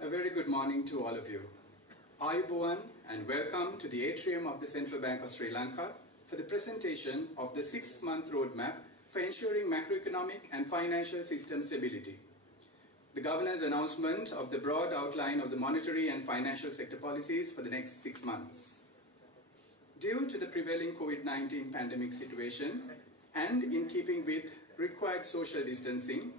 A very good morning to all of you. Ayubowan and welcome to the atrium of the Central Bank of Sri Lanka for the presentation of the 6-month roadmap for ensuring macroeconomic and financial system stability. The Governor's announcement of the broad outline of the monetary and financial sector policies for the next 6 months. Due to the prevailing COVID-19 pandemic situation and in keeping with required social distancing,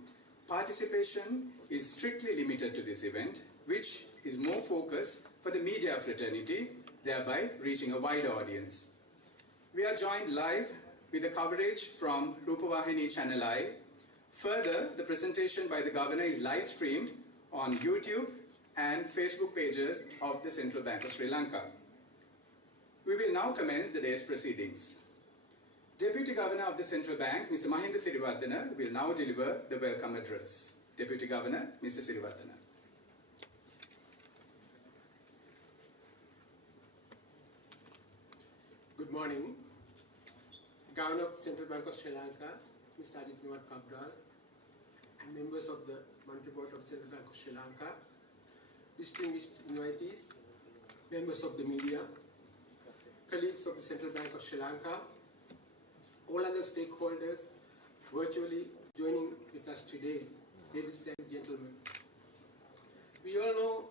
participation is strictly limited to this event, which is more focused for the media fraternity, thereby reaching a wider audience. We are joined live with the coverage from Rupavahini Channel I. Further, the presentation by the Governor is live streamed on YouTube and Facebook pages of the Central Bank of Sri Lanka. We will now commence the day's proceedings. Deputy Governor of the Central Bank, Mr. Mahinda Siriwardena, will now deliver the welcome address. Deputy Governor, Mr. Siriwardena. Good morning. Governor of the Central Bank of Sri Lanka, Mr. Ajit Kabral, and members of the Monetary Board of the Central Bank of Sri Lanka, distinguished invitees, members of the media, colleagues of the Central Bank of Sri Lanka, all other stakeholders virtually joining with us today, ladies and gentlemen. We all know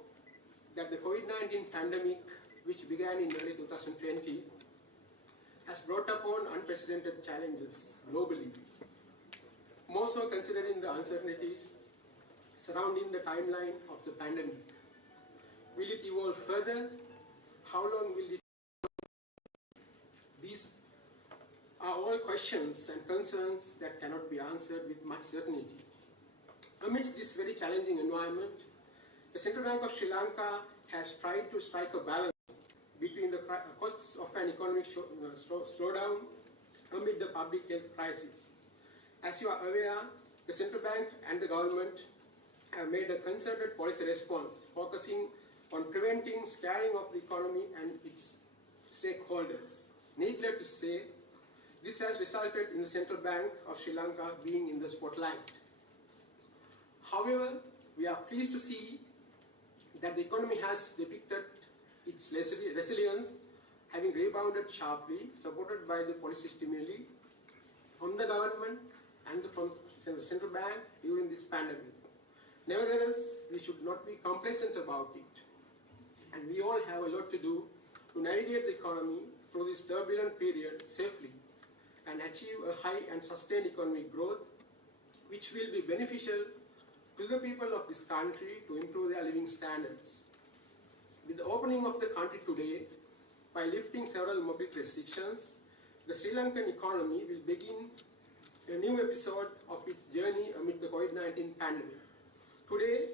that the COVID-19 pandemic, which began in early 2020, has brought upon unprecedented challenges globally, more so considering the uncertainties surrounding the timeline of the pandemic. Will it evolve further? How long will it? These are all questions and concerns that cannot be answered with much certainty. Amidst this very challenging environment, the Central Bank of Sri Lanka has tried to strike a balance between the costs of an economic slowdown amid the public health crisis. As you are aware, the Central Bank and the government have made a concerted policy response focusing on preventing scaring of the economy and its stakeholders. Needless to say, this has resulted in the Central Bank of Sri Lanka being in the spotlight. However, we are pleased to see that the economy has depicted its resilience, having rebounded sharply, supported by the policy stimuli from the government and from the Central Bank during this pandemic. Nevertheless, we should not be complacent about it. And we all have a lot to do to navigate the economy through this turbulent period safely and achieve a high and sustained economic growth, which will be beneficial to the people of this country to improve their living standards. With the opening of the country today, by lifting several mobility restrictions, the Sri Lankan economy will begin a new episode of its journey amid the COVID-19 pandemic. Today,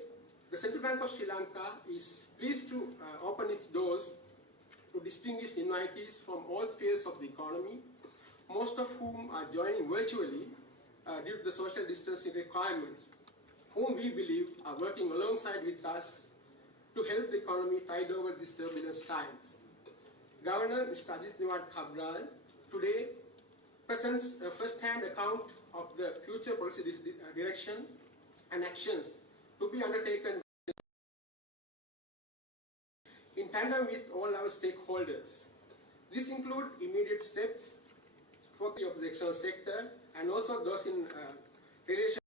the Central Bank of Sri Lanka is pleased to open its doors to distinguished invitees from all spheres of the economy, most of whom are joining virtually due to the social distancing requirements, whom we believe are working alongside with us to help the economy tide over these turbulent times. Governor Mr. Ajit Kabral, today presents a first-hand account of the future policy direction and actions to be undertaken in tandem with all our stakeholders. This includes immediate steps for the external sector and also those in relation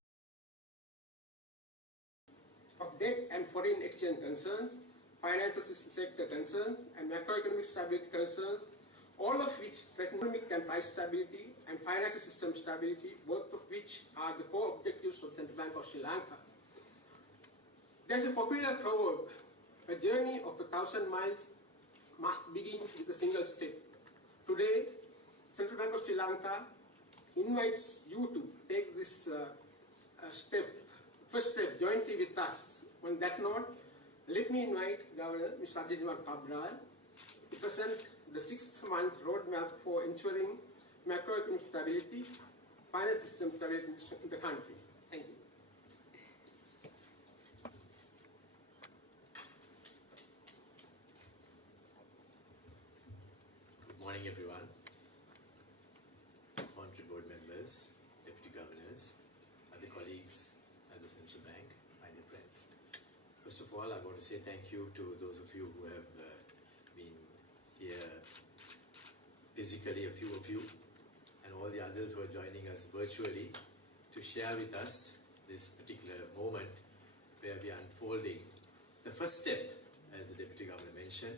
of debt and foreign exchange concerns, financial sector concerns, and macroeconomic stability concerns, all of which threaten economic and price stability and financial system stability, both of which are the core objectives of the Central Bank of Sri Lanka. There is a popular proverb, a journey of 1,000 miles must begin with a single step. Today, Central Bank of Sri Lanka invites you to take this first step jointly with us. On that note, let me invite Governor Mr. Ajit Cabral to present the 6th-month roadmap for ensuring macroeconomic stability, financial system stability in the country. Thank you. Good morning, everyone. Honorary board members, deputy governors, other colleagues at the central bank, my dear friends. First of all, I want to say thank you to those of you who have been here physically, a few of you, and all the others who are joining us virtually to share with us this particular moment where we are unfolding the first step, as the deputy governor mentioned,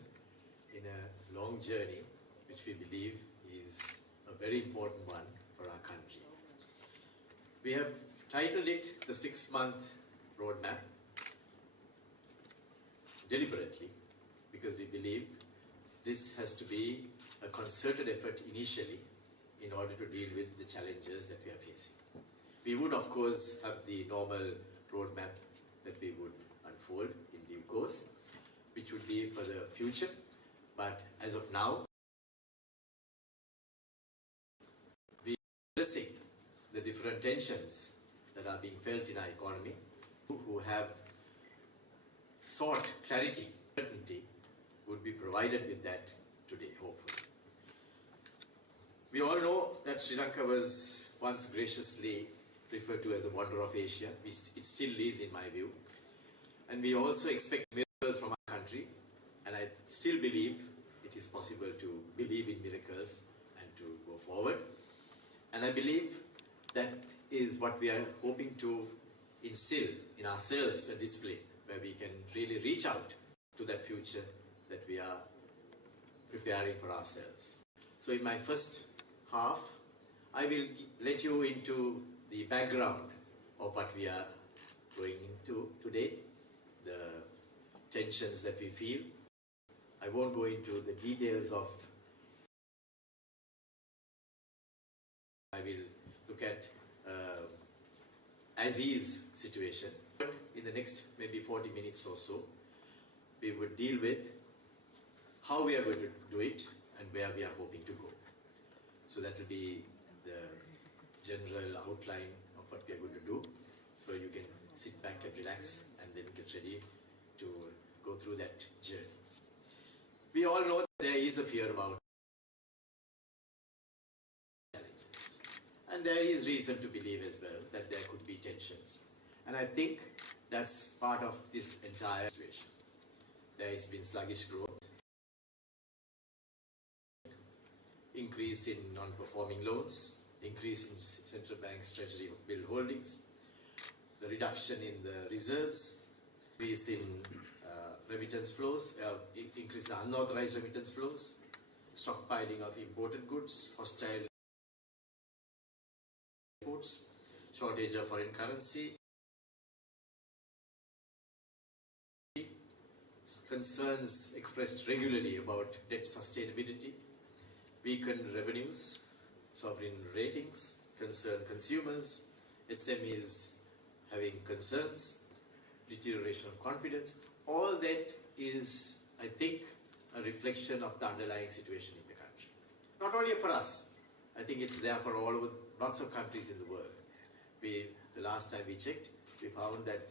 in a long journey which we believe is a very important one for our country. We have titled it the 6-month roadmap deliberately because we believe this has to be a concerted effort initially in order to deal with the challenges that we are facing. We would, of course, have the normal roadmap that we would unfold in due course, which would be for the future. But as of now, we are addressing the different tensions that are being felt in our economy, who have sought clarity, certainty, would be provided with that today, hopefully. We all know that Sri Lanka was once graciously referred to as the wonder of Asia. It still is, in my view. And we also expect miracles from our country. And I still believe it is possible to believe in miracles and to go forward. And I believe that is what we are hoping to instill in ourselves, a display where we can really reach out to that future that we are preparing for ourselves. So in my first half, I will let you into the background of what we are going into today, the tensions that we feel. I won't go into the details of. I will look at as-is situation. In the next maybe 40 minutes or so, we would deal with how we are going to do it and where we are hoping to go. So that will be the general outline of what we are going to do. So you can sit back and relax and then get ready to go through that journey. We all know that there is a fear about challenges. And there is reason to believe as well that there could be tensions. And I think that's part of this entire situation. There has been sluggish growth, increase in non-performing loans, increase in central bank's treasury bill holdings, the reduction in the reserves, increase in remittance flows, increase in unauthorized remittance flows, stockpiling of imported goods, hostile imports, shortage of foreign currency, concerns expressed regularly about debt sustainability, weakened revenues, sovereign ratings, concerned consumers, SMEs having concerns, deterioration of confidence. All that is, I think, a reflection of the underlying situation in the country. Not only for us, I think it's there for all over lots of countries in the world. The last time we checked, we found that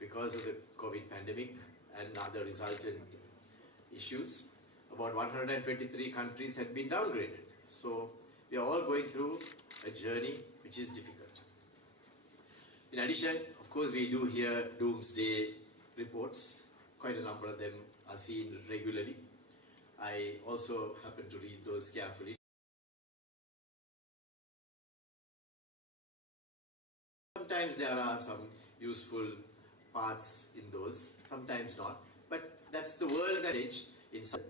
because of the COVID pandemic and other resultant issues, about 123 countries had been downgraded. So we are all going through a journey which is difficult. In addition, of course, we do hear doomsday reports. Quite a number of them are seen regularly. I also happen to read those carefully. Sometimes there are some useful parts in those, sometimes not. But that's the world that is inside.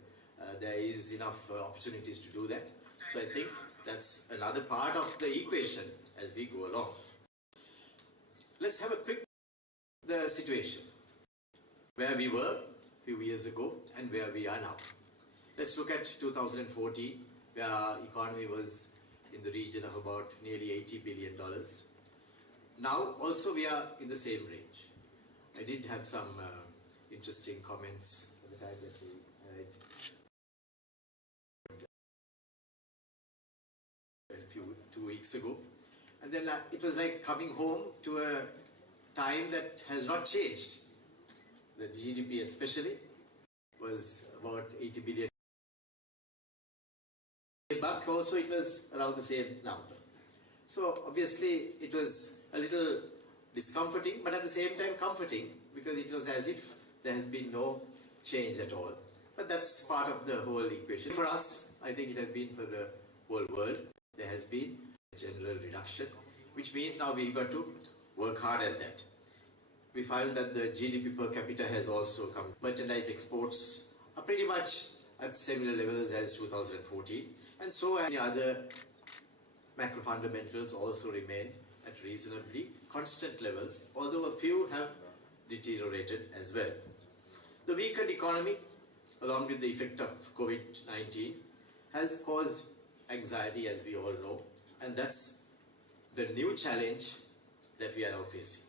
There is enough opportunities to do that. So I think that's another part of the equation as we go along. Let's have a quick the situation where we were a few years ago and where we are now. Let's look at 2014, where our economy was in the region of about nearly $80 billion. Now also we are in the same range. I did have some interesting comments at the time that we had two weeks ago. And then it was like coming home to a time that has not changed. The GDP especially was about 80 billion. But also it was around the same number. So obviously it was a little discomforting, but at the same time comforting, because it was as if there has been no change at all. But that's part of the whole equation. For us, I think it has been for the whole world. There has been a general reduction, which means now we've got to work hard at that. We find that the GDP per capita has also come. Merchandise exports are pretty much at similar levels as 2014, and so any other macro fundamentals also remain at reasonably constant levels, although a few have deteriorated as well. The weakened economy, along with the effect of COVID-19, has caused anxiety, as we all know, and that's the new challenge that we are now facing.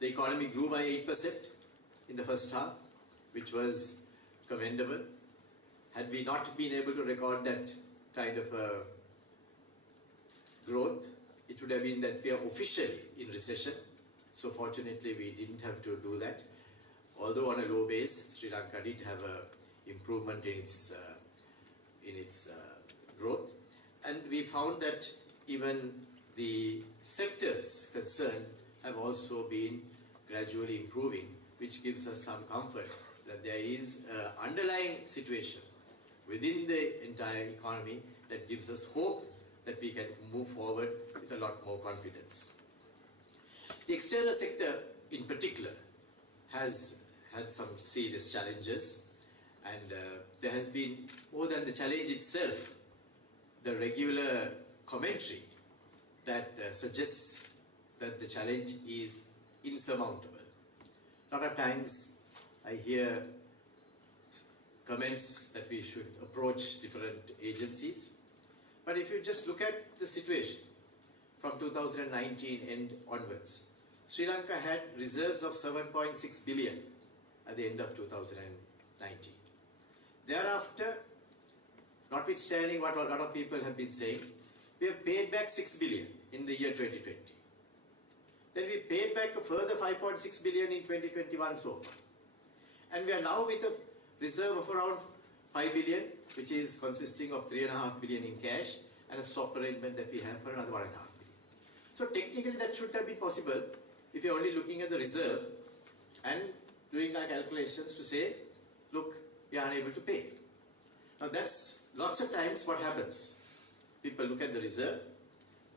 The economy grew by 8% in the first half, which was commendable. Had we not been able to record that kind of growth, it would have been that we are officially in recession. So fortunately, we didn't have to do that. Although on a low base, Sri Lanka did have an improvement in its growth. And we found that even the sectors concerned have also been gradually improving, which gives us some comfort that there is an underlying situation within the entire economy that gives us hope that we can move forward with a lot more confidence. The external sector in particular has had some serious challenges, and there has been, more than the challenge itself, the regular commentary that suggests that the challenge is insurmountable. A lot of times I hear comments that we should approach different agencies, but if you just look at the situation from 2019 end onwards, Sri Lanka had reserves of 7.6 billion at the end of 2019. Thereafter, notwithstanding what a lot of people have been saying, we have paid back 6 billion in the year 2020. Then we paid back a further 5.6 billion in 2021 so far. And we are now with a reserve of around 5 billion, which is consisting of 3.5 billion in cash and a swap arrangement that we have for another 1.5 billion. So technically that should have been possible if you're only looking at the reserve and doing our calculations to say, look, we are unable to pay. Now that's lots of times what happens. People look at the reserve,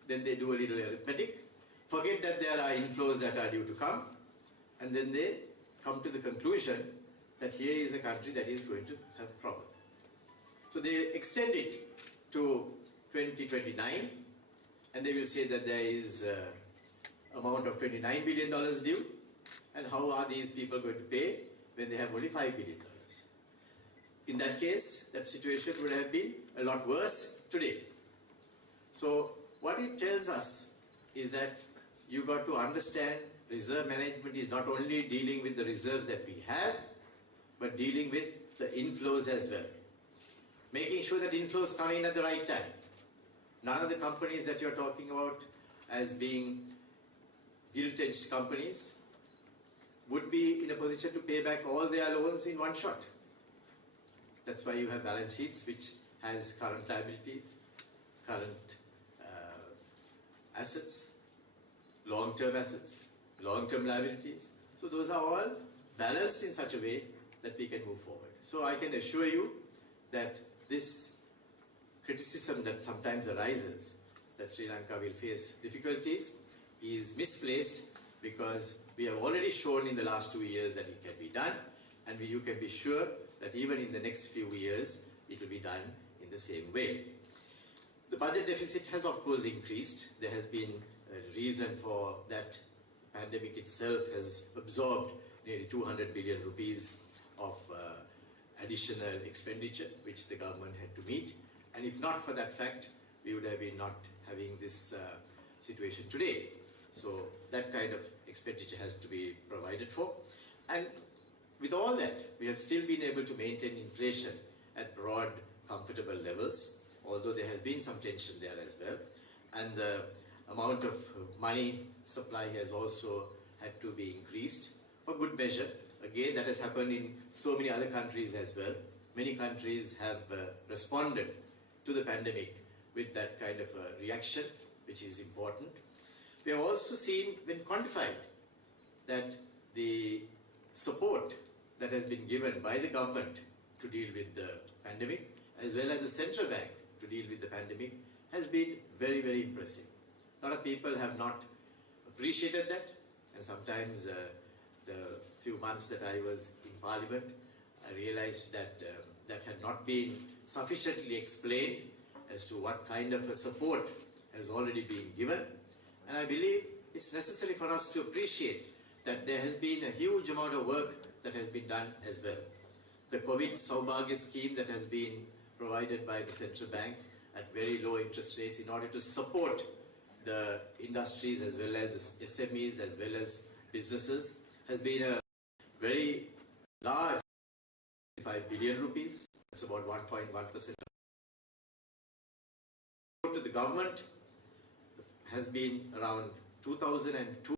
then they do a little arithmetic, forget that there are inflows that are due to come, and then they come to the conclusion that here is a country that is going to have a problem. So they extend it to 2029, and they will say that there is amount of $29 billion due, and how are these people going to pay when they have only $5 billion? In that case, that situation would have been a lot worse today. So what it tells us is that you got to understand reserve management is not only dealing with the reserves that we have, but dealing with the inflows as well. Making sure that inflows come in at the right time. None of the companies that you're talking about as being gilt-edged companies would be in a position to pay back all their loans in one shot. That's why you have balance sheets which has current liabilities, current assets, long-term liabilities. So those are all balanced in such a way that we can move forward. So I can assure you that this criticism that sometimes arises, that Sri Lanka will face difficulties, is misplaced, because we have already shown in the last 2 years that it can be done, and you can be sure that even in the next few years it will be done in the same way. The budget deficit has of course increased. There has been a reason for that. The pandemic itself has absorbed nearly 200 billion rupees of additional expenditure which the government had to meet, and if not for that fact, we would have been not having this situation today. So that kind of expenditure has to be provided for, and with all that, we have still been able to maintain inflation at broad, comfortable levels, although there has been some tension there as well, and the amount of money supply has also had to be increased for good measure. Again, that has happened in so many other countries as well. Many countries have responded to the pandemic with that kind of a reaction, which is important. We have also seen, when quantified, that the support that has been given by the government to deal with the pandemic, as well as the central bank to deal with the pandemic, has been very, very impressive. A lot of people have not appreciated that, and sometimes the few months that I was in Parliament, I realized that that had not been sufficiently explained as to what kind of a support has already been given. And I believe it's necessary for us to appreciate that there has been a huge amount of work that has been done as well. The COVID Saubhagya scheme that has been provided by the central bank at very low interest rates in order to support the industries as well as the SMEs as well as businesses has been a very large 5 billion rupees. That's about 1.1%. To the government has been around 2002.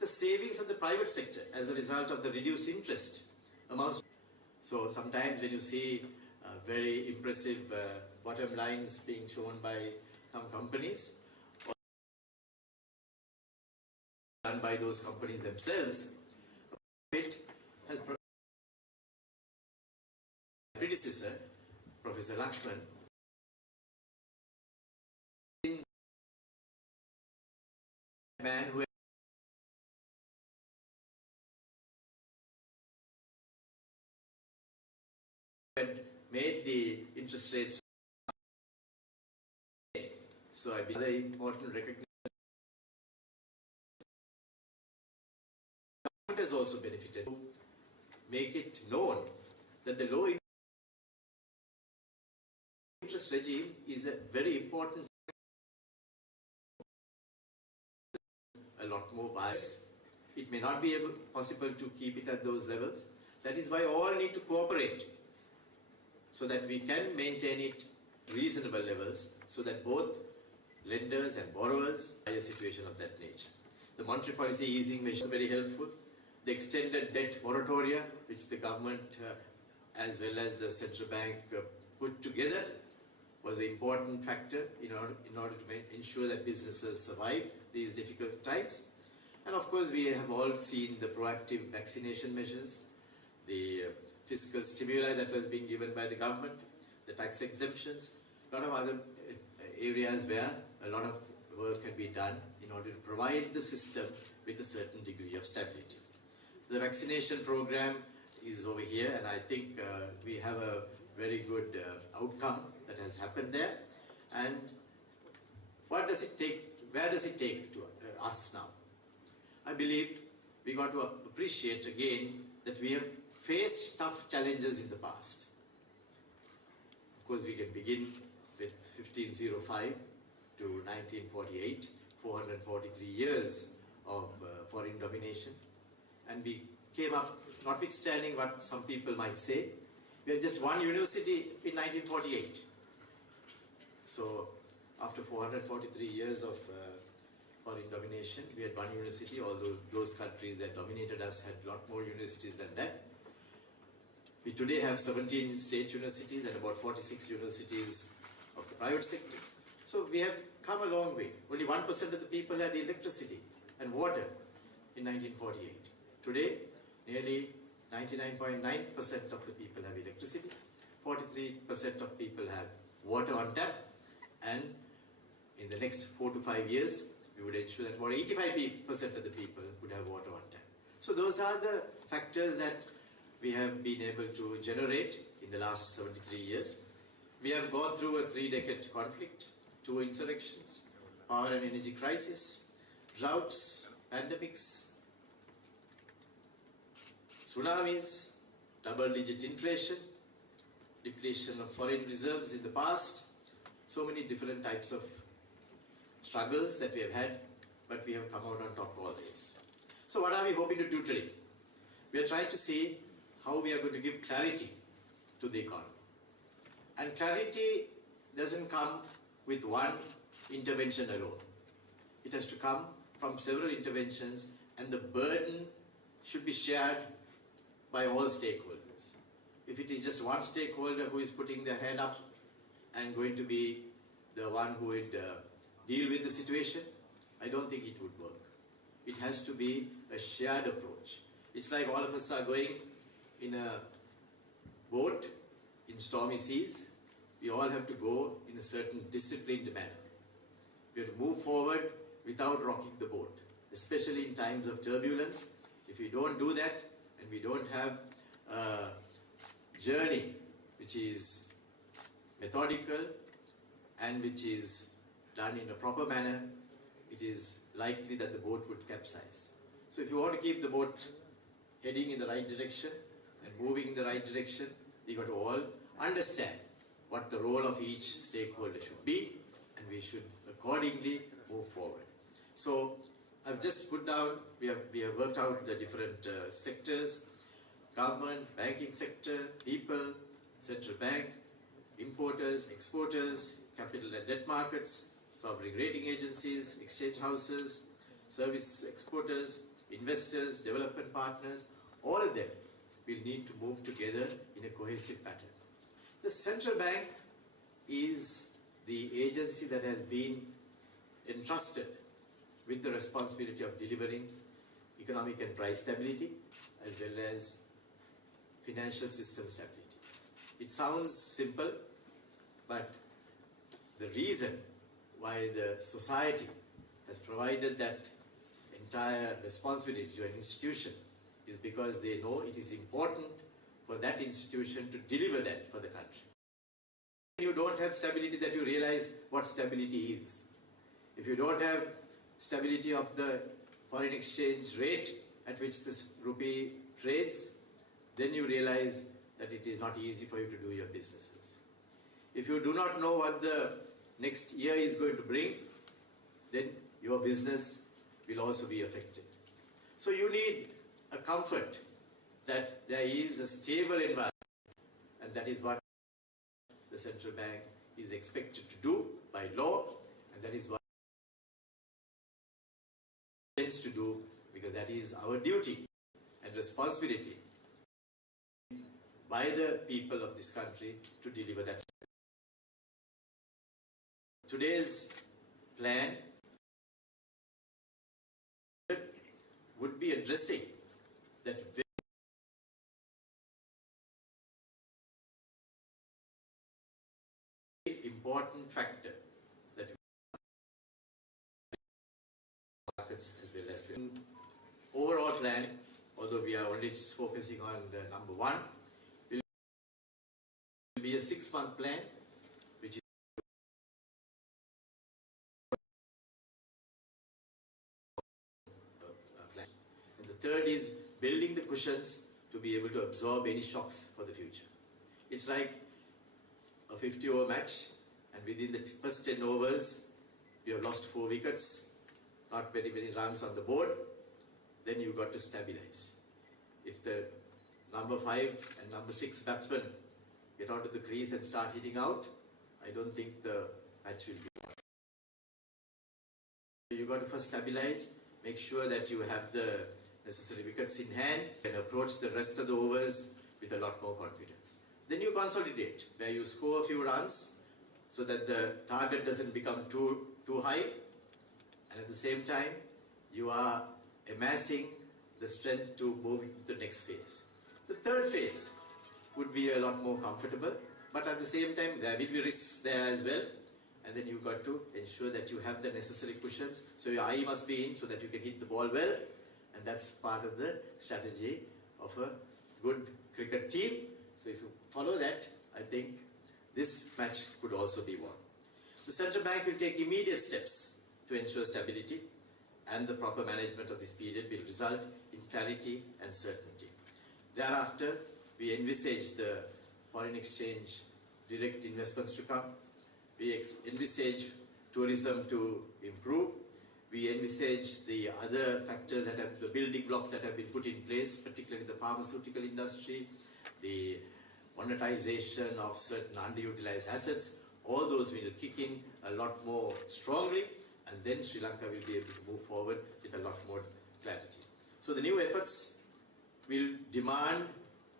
The savings of the private sector as a result of the reduced interest amounts. So sometimes when you see very impressive bottom lines being shown by some companies, or done by those companies themselves, it has predecessor, Professor Lakshman, a man who had made the interest rates. So I believe the important recognition. The government has also benefited to make it known that the low interest regime is a very important, a lot more bias. It may not be possible to keep it at those levels. That is why all need to cooperate so that we can maintain it reasonable levels, so that both lenders and borrowers are in a situation of that nature. The monetary policy easing measures are very helpful. The extended debt moratoria, which the government as well as the central bank put together, was an important factor in order to ensure that businesses survive these difficult times. And of course, we have all seen the proactive vaccination measures, the fiscal stimuli that was being given by the government, the tax exemptions, a lot of other areas where a lot of work can be done in order to provide the system with a certain degree of stability. The vaccination program is over here, and I think we have a very good outcome that has happened there. And what does it take? Where does it take to us now? I believe we got to appreciate again that we have faced tough challenges in the past. Of course, we can begin with 1505 to 1948, 443 years of foreign domination, and we came up, notwithstanding what some people might say, we had just one university in 1948. So after 443 years of foreign domination, we had one university. All those countries that dominated us had a lot more universities than that. We today have 17 state universities and about 46 universities of the private sector. So we have come a long way. Only 1% of the people had electricity and water in 1948. Today, nearly 99.9% of the people have electricity, 43% of people have water on tap, and in the next 4 to 5 years, we would ensure that about 85% of the people would have water on tap. So those are the factors that we have been able to generate in the last 73 years. We have gone through a 3-decade conflict, 2 insurrections, power and energy crisis, droughts, pandemics, tsunamis, double-digit inflation, depletion of foreign reserves in the past, so many different types of struggles that we have had, but we have come out on top of all this. So what are we hoping to do today? We are trying to see how we are going to give clarity to the economy. And clarity doesn't come with one intervention alone. It has to come from several interventions, and the burden should be shared by all stakeholders. If it is just one stakeholder who is putting their hand up and going to be the one who would deal with the situation, I don't think it would work. It has to be a shared approach. It's like all of us are going in a boat in stormy seas. We all have to go in a certain disciplined manner. We have to move forward without rocking the boat, especially in times of turbulence. If we don't do that, and we don't have a journey which is methodical and which is done in a proper manner, it is likely that the boat would capsize. So if you want to keep the boat heading in the right direction and moving in the right direction, we got to all understand what the role of each stakeholder should be, and we should accordingly move forward. So I've just put down, we have worked out the different sectors: government, banking sector, people, central bank, importers, exporters, capital and debt markets, sovereign rating agencies, exchange houses, service exporters, investors, development partners. All of them will need to move together in a cohesive pattern. The central bank is the agency that has been entrusted with the responsibility of delivering economic and price stability as well as financial system stability. It sounds simple, but the reason why the society has provided that entire responsibility to an institution is because they know it is important for that institution to deliver that for the country. If you don't have stability, that you realize what stability is. If you don't have stability of the foreign exchange rate at which the rupee trades, then you realize that it is not easy for you to do your businesses. If you do not know what the next year is going to bring, then your business will also be affected. So you need a comfort that there is a stable environment, and that is what the central bank is expected to do by law, and that is what it tends to do, because that is our duty and responsibility by the people of this country to deliver that. Today's plan would be addressing that very important factor that markets as well as overall plan, although we are only focusing on the number one, will be a 6-month plan, which is a plan. And the third is building the cushions to be able to absorb any shocks for the future. It's like a 50-over match, and within the first 10 overs, you have lost 4 wickets, not very many runs on the board, then you've got to stabilize. If the number 5 and number 6 batsmen get onto the crease and start hitting out, I don't think the match will be won. You've got to first stabilize, make sure that you have the necessary wickets in hand, and approach the rest of the overs with a lot more confidence. Then you consolidate, where you score a few runs so that the target doesn't become too high, and at the same time you are amassing the strength to move into the next phase. The third phase would be a lot more comfortable, but at the same time there will be risks there as well, and then you've got to ensure that you have the necessary cushions, so your eye must be in so that you can hit the ball well, and that's part of the strategy of a good cricket team. So if you follow that, I think this match could also be won. The central bank will take immediate steps to ensure stability, and the proper management of this period will result in clarity and certainty. Thereafter, we envisage the foreign exchange direct investments to come. We envisage tourism to improve. We envisage the other factors that have, the building blocks that have been put in place, particularly the pharmaceutical industry, the monetization of certain underutilized assets. All those will kick in a lot more strongly, and then Sri Lanka will be able to move forward with a lot more clarity. So the new efforts will demand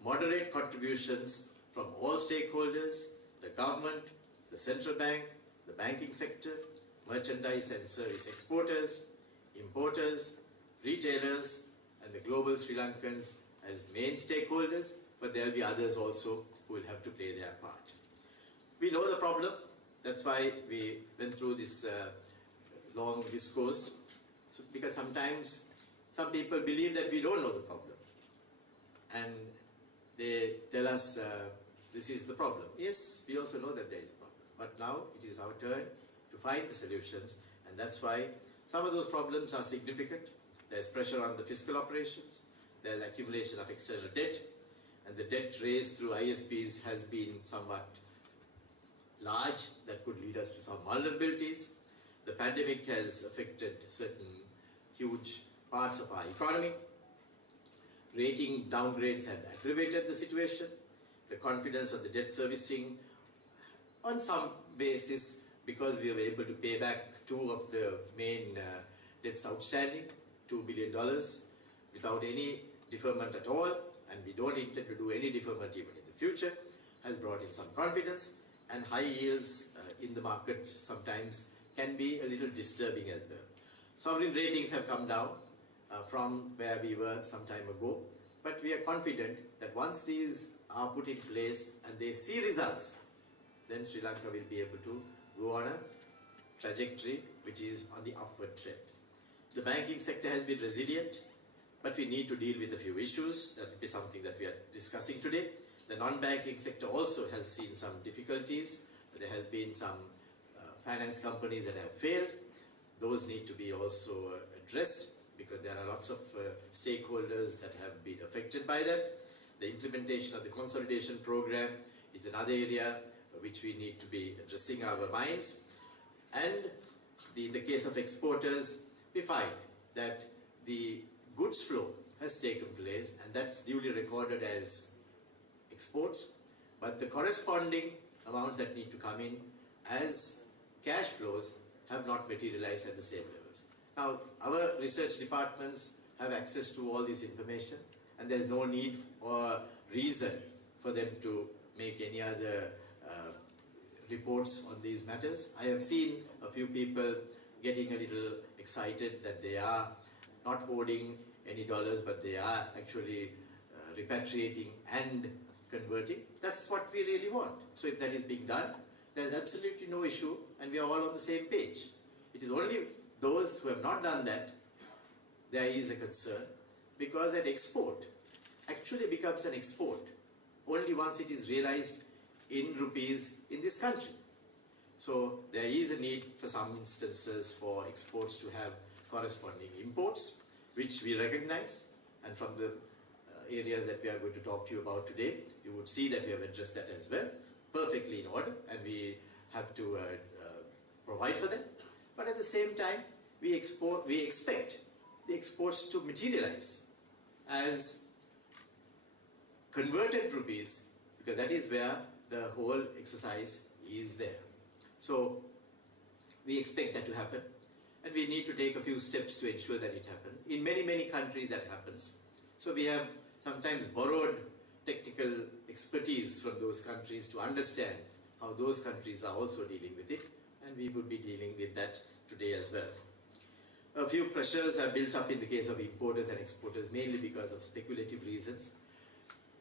moderate contributions from all stakeholders, the government, the central bank, the banking sector, merchandise and service exporters, importers, retailers, and the global Sri Lankans as main stakeholders, but there will be others also who will have to play their part. We know the problem, that's why we went through this long discourse, because sometimes some people believe that we don't know the problem, and they tell us this is the problem. Yes, we also know that there is a problem, but now it is our turn to find the solutions, and that's why some of those problems are significant. There's pressure on the fiscal operations, there's accumulation of external debt, and the debt raised through ISPs has been somewhat large. That could lead us to some vulnerabilities. The pandemic has affected certain huge parts of our economy. Rating downgrades have aggravated the situation. The confidence of the debt servicing on some basis, because we were able to pay back two of the main debts outstanding, $2 billion, without any deferment at all, and we don't intend to do any deferment even in the future, has brought in some confidence, and high yields in the market sometimes can be a little disturbing as well. Sovereign ratings have come down from where we were some time ago, but we are confident that once these are put in place and they see results, then Sri Lanka will be able to go on a trajectory which is on the upward trend. The banking sector has been resilient, but we need to deal with a few issues. That is something that we are discussing today. The non-banking sector also has seen some difficulties. There has been some finance companies that have failed. Those need to be also addressed, because there are lots of stakeholders that have been affected by that. The implementation of the consolidation program is another area which we need to be addressing our minds. And in the case of exporters, we find that the goods flow has taken place, and that's duly recorded as exports, but the corresponding amounts that need to come in as cash flows have not materialized at the same levels. Now, our research departments have access to all this information, and there's no need or reason for them to make any other reports on these matters. I have seen a few people getting a little excited that they are not holding any dollars, but they are actually repatriating and converting. That's what we really want. So if that is being done, there's absolutely no issue, and we are all on the same page. It is only those who have not done that, there is a concern, because that export actually becomes an export only once it is realized in rupees in this country. So there is a need for some instances for exports to have corresponding imports, which we recognize, and from the areas that we are going to talk to you about today, you would see that we have addressed that as well, perfectly in order, and we have to provide for them. But at the same time, we expect the exports to materialize as converted rupees, because that is where the whole exercise is there. So we expect that to happen, and we need to take a few steps to ensure that it happens. In many, many countries that happens. So we have sometimes borrowed technical expertise from those countries to understand how those countries are also dealing with it, and we would be dealing with that today as well. A few pressures are built up in the case of importers and exporters, mainly because of speculative reasons.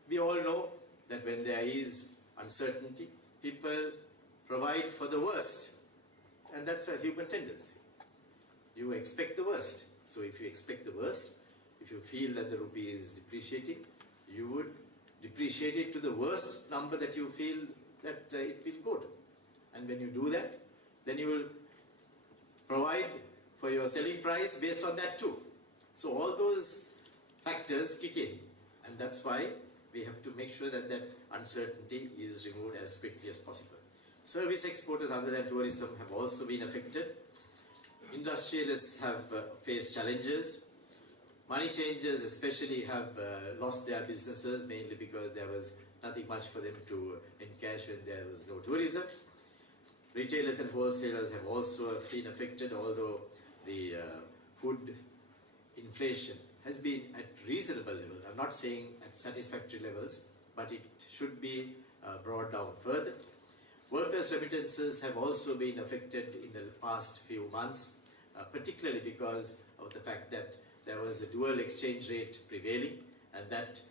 We all know that when there is uncertainty, people provide for the worst, and that's a human tendency. You expect the worst. So if you expect the worst, if you feel that the rupee is depreciating, you would depreciate it to the worst number that you feel that it will go to. And when you do that, then you will provide for your selling price based on that too. So all those factors kick in, and that's why we have to make sure that that uncertainty is removed as quickly as possible. Service exporters other than tourism have also been affected. Industrialists have faced challenges. Money changers especially have lost their businesses, mainly because there was nothing much for them to encash when there was no tourism. Retailers and wholesalers have also been affected, although the food inflation has been at reasonable levels. I'm not saying at satisfactory levels, but it should be brought down further. Workers' remittances have also been affected in the past few months, particularly because of the fact that there was a dual exchange rate prevailing, and that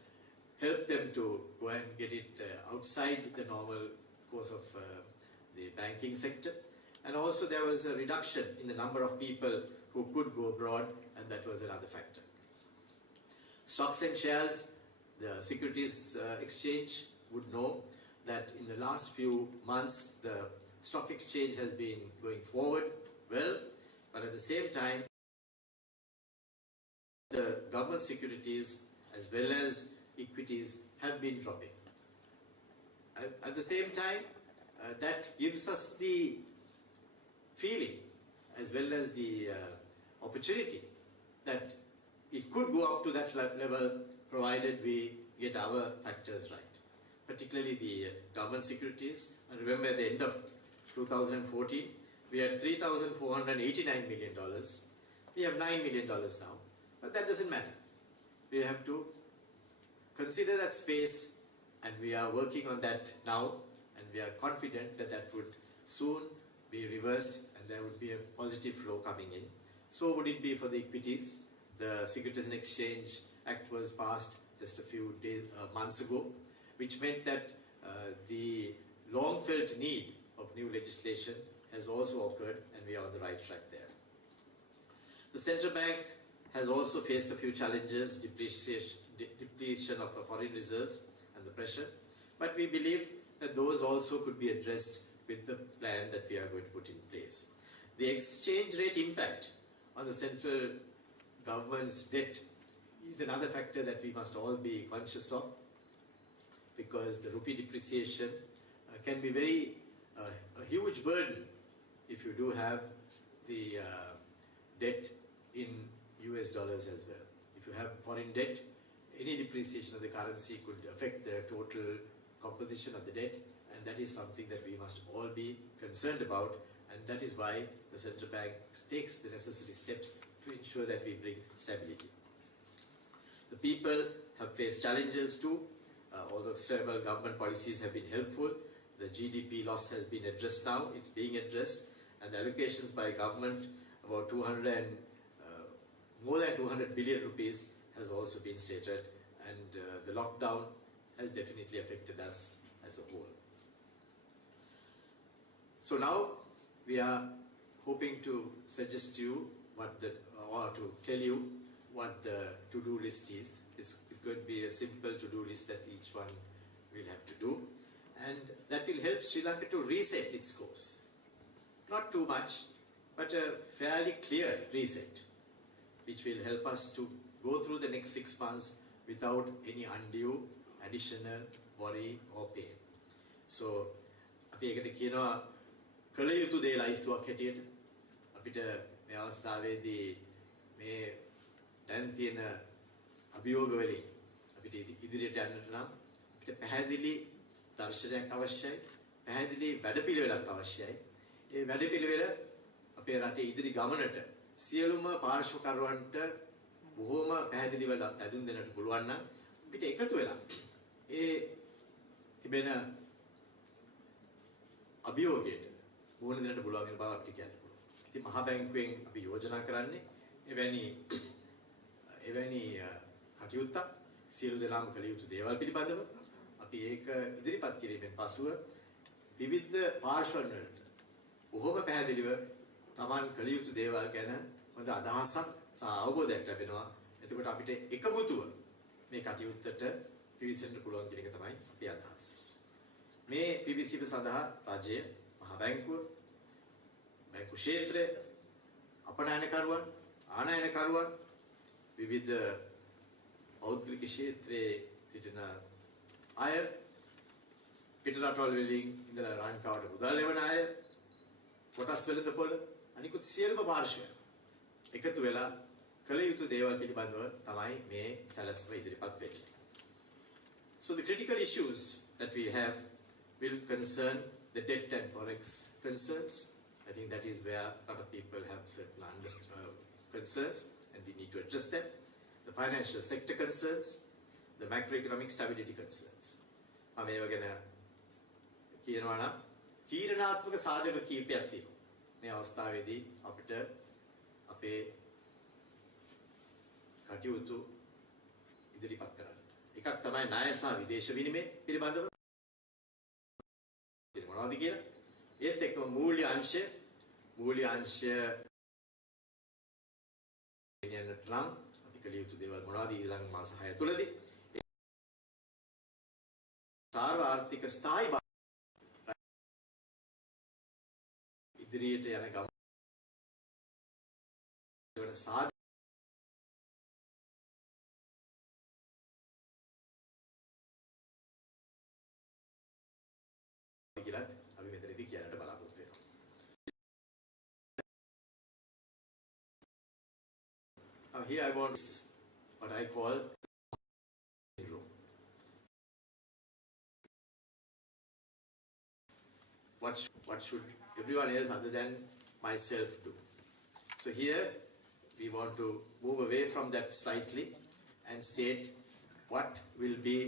helped them to go and get it outside the normal course of the banking sector. And also there was a reduction in the number of people who could go abroad, and that was another factor. Stocks and shares, the Securities Exchange would know that in the last few months the stock exchange has been going forward well, but at the same time the government securities as well as equities have been dropping. At the same time, that gives us the feeling as well as the opportunity that it could go up to that level provided we get our factors right. Particularly the government securities. And remember, at the end of 2014, we had $3,489 million. We have $9 million now, but that doesn't matter. We have to consider that space, and we are working on that now, and we are confident that that would soon be reversed and there would be a positive flow coming in. So would it be for the equities. The Securities and Exchange Act was passed just a few months ago, which meant that the long-felt need of new legislation has also occurred, and we are on the right track there. The central bank has also faced a few challenges, depletion of foreign reserves and the pressure, but we believe that those also could be addressed with the plan that we are going to put in place. The exchange rate impact on the central government's debt is another factor that we must all be conscious of, because the rupee depreciation can be very a huge burden if you do have the debt in US dollars as well. If you have foreign debt, any depreciation of the currency could affect the total composition of the debt, and that is something that we must all be concerned about, and that is why the central bank takes the necessary steps to ensure that we bring stability. The people have faced challenges too, although several government policies have been helpful. The GDP loss has been addressed now, it's being addressed, and the allocations by government, about more than 200 billion rupees has also been stated, and the lockdown has definitely affected us as a whole. So now we are hoping to suggest to you or to tell you what the to-do list is. It's going to be a simple to-do list that each one will have to do, and that will help Sri Lanka to reset its course. Not too much, but a fairly clear reset, which will help us to go through the next 6 months without any undue additional worry or pain. So අපි ඒකට කියනවා කළ යුතු දේ ලයිස්තුවක් හැටියට අපිට මේ අවස්ථාවේදී මේ දැන් තියෙන අභියෝග වලින් අපිට ඉදිරියට යන්නට නම් අපිට පැහැදිලි දර්ශනයක් අවශ්‍යයි, පැහැදිලි වැඩපිළිවෙලක් අවශ්‍යයි. ඒ වැඩපිළිවෙල අපේ රටේ ඉදිරි ගමනට සියලුම පාර්ශ්වකරුවන්ට බොහෝම පැහැදිලිව ලැබුම් දෙන්නට පුළුවන් නම් අපිට එකතු වෙලා ඒ තිබෙන අභියෝගයට මුහුණ දෙන්නට පුළුවන් වෙන බව අපිට කියන්න පුළුවන්. ඉතින් මහා බැංකුවෙන් අපි යෝජනා කරන්නේ එවැනි කටයුත්තක් සියලු දෙනාම කළ යුතු දේවල් පිළිබඳව අපි ඒක ඉදිරිපත් කිරීමෙන් පසුව විවිධ පාර්ශ්වයන් වලට බොහොම පැහැදිලිව Taman කළ යුතු දේවල් ගැන හොඳ අදහසක් සහ අවබෝධයක් ලැබෙනවා. එතකොට අපිට එකමුතුව මේ කටයුත්තට පිවිසෙන්න පුළුවන් කියන එක තමයි අපේ අදහස. මේ පිවිසීම සඳහා රජය, මහා බැංකුව, බැංකු ක්ෂේත්‍රය, අපනයනකරුවන්, ආනයනකරුවන්, විවිධ පෞද්ගලික ක්ෂේත්‍රයේ සිටින අය, පිටරටවල වලින් ඉඳලා ලංකාවට මුදල් ලැබෙන අය, කොටස් වෙළඳපොළ, අනිකුත් සියලුම පාර්ශ්වයන් එකතු වෙලා කළ යුතු දේවල් පිළිබඳව තමයි මේ සැලැස්ම ඉදිරිපත් වෙන්නේ. So the critical issues that we have will concern the debt and forex concerns. I think that is where a lot of people have certain concerns and we need to address them. The financial sector concerns, the macroeconomic stability concerns. මම ඒව ගැන කියනවා නම් තීරණාත්මක සාධක කීපයක් තියෙනවා. මේ අවස්ථාවේදී අපිට අපේ කටයුතු ඉදිරිපත් කරන්න. එකක් තමයි ණය සහ විදේශ විනිමය පිළිබඳව මොනවද කියලා. ඒත් එක්කම මූල්‍ය අංශය කියන්නට නම් අපි කළ යුතු දේවල් මොනවද ඊළඟ මාස 6 තුලදී සාර්වාර්ථික ස්ථායි ඉදිරියට යන ගමන සාධක කියලා අපි මෙතනදී කියන්නට බලාපොරොත්තු වෙනවා. Here I want what I call syndrome. What should everyone else other than myself do? So here we want to move away from that slightly and state what will be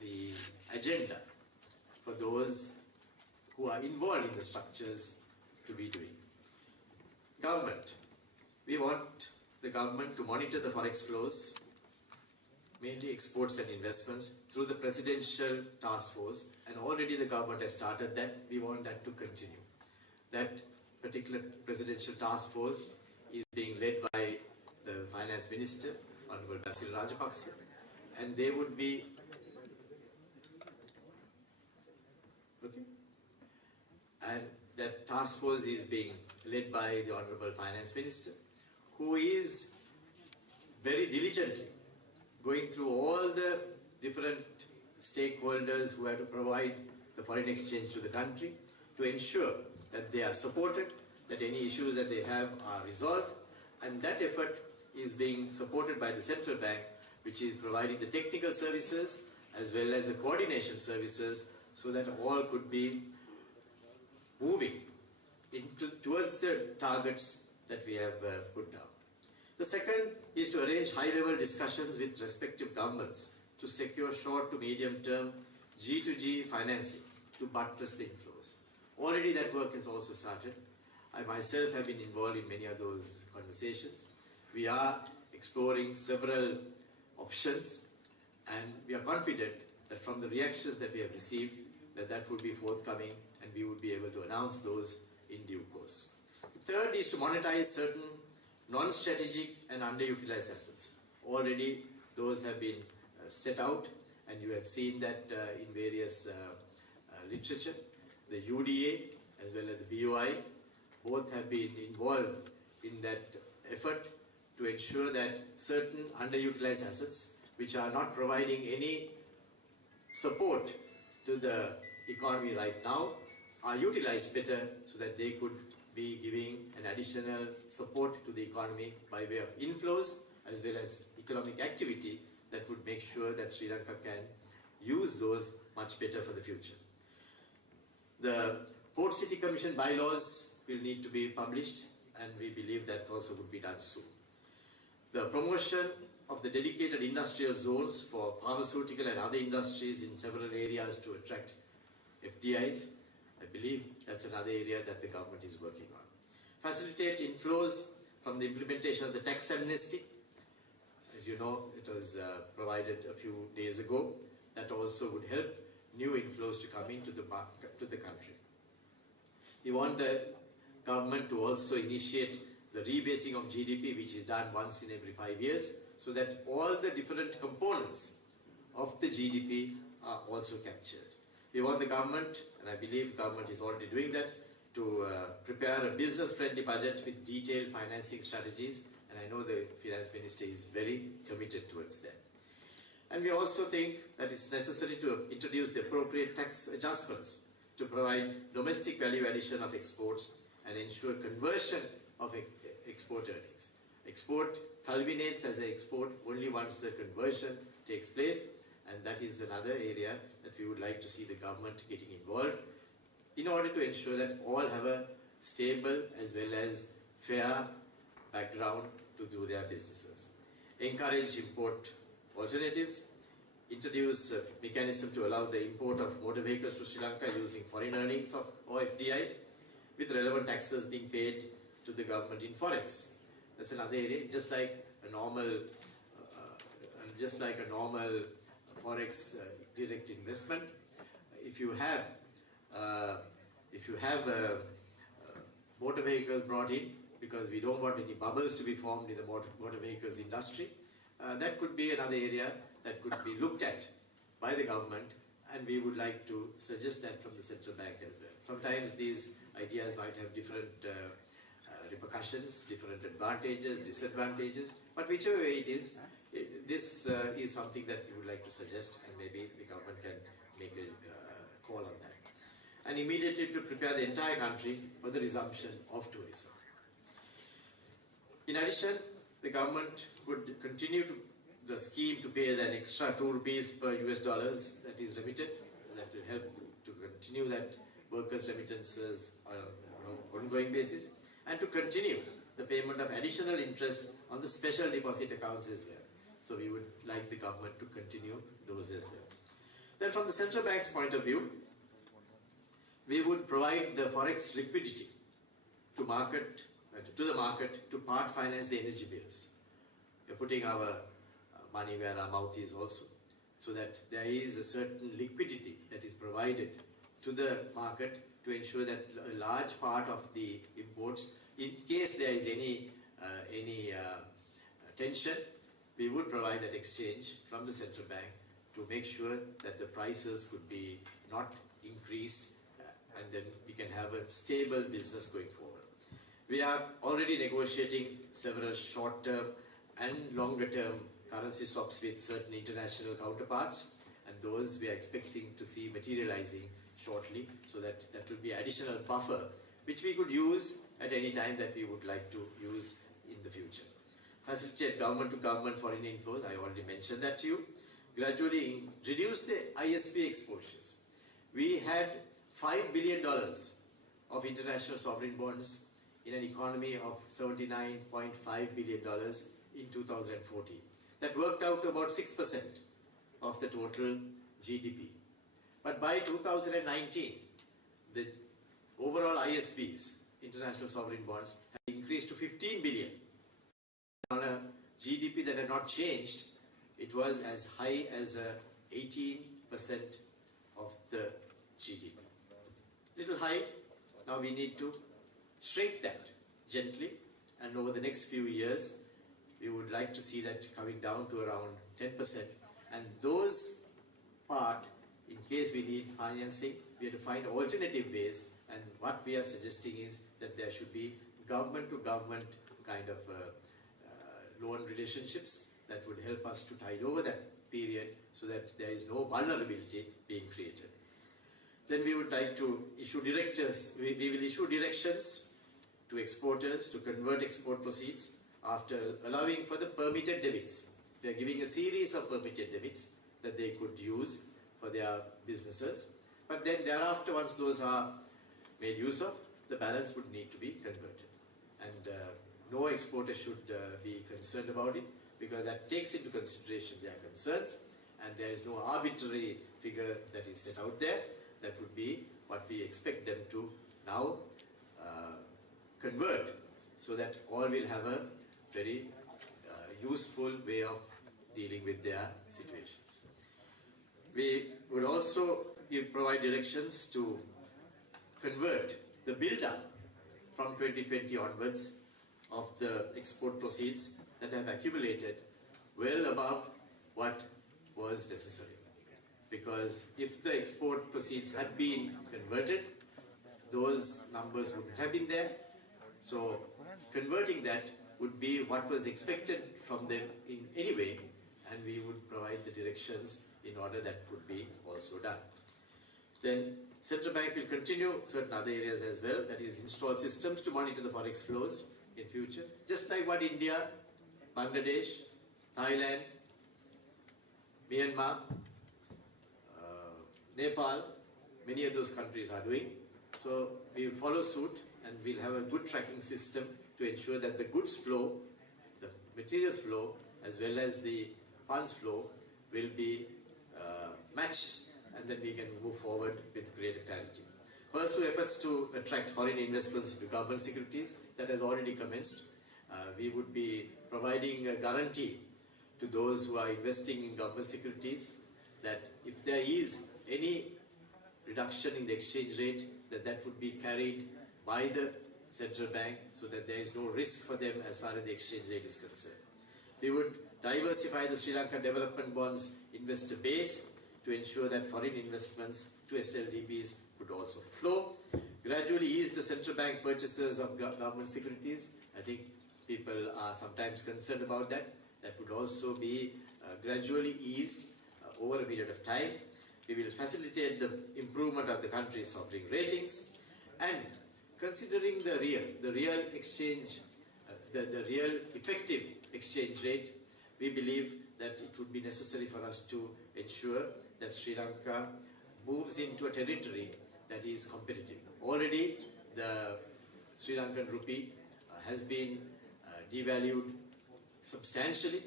the agenda for those who are involved in the structures to be doing. Government. We want the government to monitor the forex flows, mainly exports and investments, through the presidential task force, and already the government has started that. We want that to continue. That particular presidential task force is being led by the finance minister, Honorable Basil Rajapaksa, and they would be and that task force is being led by the Honorable Finance Minister, who is very diligently going through all the different stakeholders who have to provide the foreign exchange to the country to ensure that they are supported, that any issues that they have are resolved, and that effort is being supported by the central bank, which is providing the technical services as well as the coordination services so that all could be moving towards the targets that we have put down. The second is to arrange high-level discussions with respective governments to secure short to medium-term G2G financing to buttress the inflows. Already that work has also started. I myself have been involved in many of those conversations. We are exploring several options and we are confident that from the reactions that we have received, that would be forthcoming and we would be able to announce those in due course. The third is to monetize certain non-strategic and underutilized assets. Already those have been set out and you have seen that in various literature. The UDA as well as the BOI both have been involved in that effort to ensure that certain underutilized assets which are not providing any support to the economy right now are utilized better so that they could be giving an additional support to the economy by way of inflows as well as economic activity that would make sure that Sri Lanka can use those much better for the future. The Port City Commission bylaws will need to be published and we believe that also would be done soon. The promotion of the dedicated industrial zones for pharmaceutical and other industries in several areas to attract FDIs. I believe that's another area that the government is working on. Facilitate inflows from the implementation of the tax amnesty. As you know, it was provided a few days ago. That also would help new inflows to come into the country. We want the government to also initiate the rebasing of GDP, which is done once in every 5 years, so that all the different components of the GDP are also captured. We want the government, and I believe the government is already doing that, to prepare a business-friendly budget with detailed financing strategies, and I know the Finance Minister is very committed towards that. And we also think that it's necessary to introduce the appropriate tax adjustments to provide domestic value addition of exports and ensure conversion of export earnings. Export culminates as an export only once the conversion takes place, and that is another area that we would like to see the government getting involved in order to ensure that all have a stable as well as fair background to do their businesses. Encourage import alternatives. Introduce a mechanism to allow the import of motor vehicles to Sri Lanka using foreign earnings of FDI, with relevant taxes being paid to the government in forex. That's another area. Just like a normal forex direct investment, if you have motor vehicles brought in, because we don't want any bubbles to be formed in the motor vehicles industry, that could be another area that could be looked at by the government, and we would like to suggest that from the central bank as well. Sometimes these ideas might have different repercussions, different advantages, disadvantages, but whichever way it is, this is something that we would like to suggest, and maybe the government can make a call on that. And immediately to prepare the entire country for the resumption of tourism. In addition, the government could continue the scheme to pay that extra 2 rupees per US dollars that is remitted. That will help to continue that workers' remittances on an ongoing basis, and to continue the payment of additional interest on the special deposit accounts as well. So we would like the government to continue those as well. Then from the central bank's point of view, we would provide the forex liquidity to the market to part finance the energy bills. We're putting our money where our mouth is also, so that there is a certain liquidity that is provided to the market to ensure that a large part of the imports, in case there is any tension, we would provide that exchange from the central bank to make sure that the prices could be not increased, and then we can have a stable business going forward. We are already negotiating several short-term and longer-term currency swaps with certain international counterparts, and those we are expecting to see materializing shortly, so that will be additional buffer which we could use at any time that we would like to use in the future. Facilitate government-to-government foreign inflows, I already mentioned that to you. Gradually reduce the ISP exposures. We had $5 billion of international sovereign bonds in an economy of $79.5 billion in 2014. That worked out to about 6% of the total GDP. But by 2019, the overall ISBs, international sovereign bonds, have increased to 15 billion. On a GDP that had not changed, it was as high as 18% of the GDP. Little high. Now we need to shrink that gently, and over the next few years, we would like to see that coming down to around 10%. And those part, in case we need financing, we have to find alternative ways. And what we are suggesting is that there should be government-to-government kind of loan relationships that would help us to tide over that period, so that there is no vulnerability being created. Then we would like to issue directives. We will issue directions to exporters to convert export proceeds after allowing for the permitted debits. We are giving a series of permitted debits that they could use for their businesses. But then thereafter, once those are made use of, the balance would need to be converted. And no exporter should be concerned about it. because that takes into consideration their concerns, and there is no arbitrary figure that is set out there. That would be what we expect them to now convert, so that all will have a very useful way of dealing with their situations. We would also provide directions to convert the build-up from 2020 onwards of the export proceeds that have accumulated well above what was necessary. Because if the export proceeds had been converted, those numbers wouldn't have been there. So converting that would be what was expected from them in any way, and we would provide the directions in order that could be also done. Then Central Bank will continue certain other areas as well, that is install systems to monitor the forex flows in future, just like what India, Bangladesh, Thailand, Myanmar, Nepal, many of those countries are doing. So we will follow suit, and we'll have a good tracking system to ensure that the goods flow, the materials flow, as well as the funds flow will be matched, and then we can move forward with greater clarity. Pursue efforts to attract foreign investments into government securities. That has already commenced. We would be providing a guarantee to those who are investing in government securities that if there is any reduction in the exchange rate, that would be carried by the central bank, so that there is no risk for them as far as the exchange rate is concerned. We would diversify the Sri Lanka development bonds investor base to ensure that foreign investments to SLDBs would also flow. Gradually ease the central bank purchases of government securities. I think people are sometimes concerned about that. That would also be gradually eased over a period of time. We will facilitate the improvement of the country's sovereign ratings, and considering the real exchange, the real effective exchange rate, we believe that it would be necessary for us to ensure that Sri Lanka moves into a territory that is competitive. Already the Sri Lankan rupee has been devalued substantially,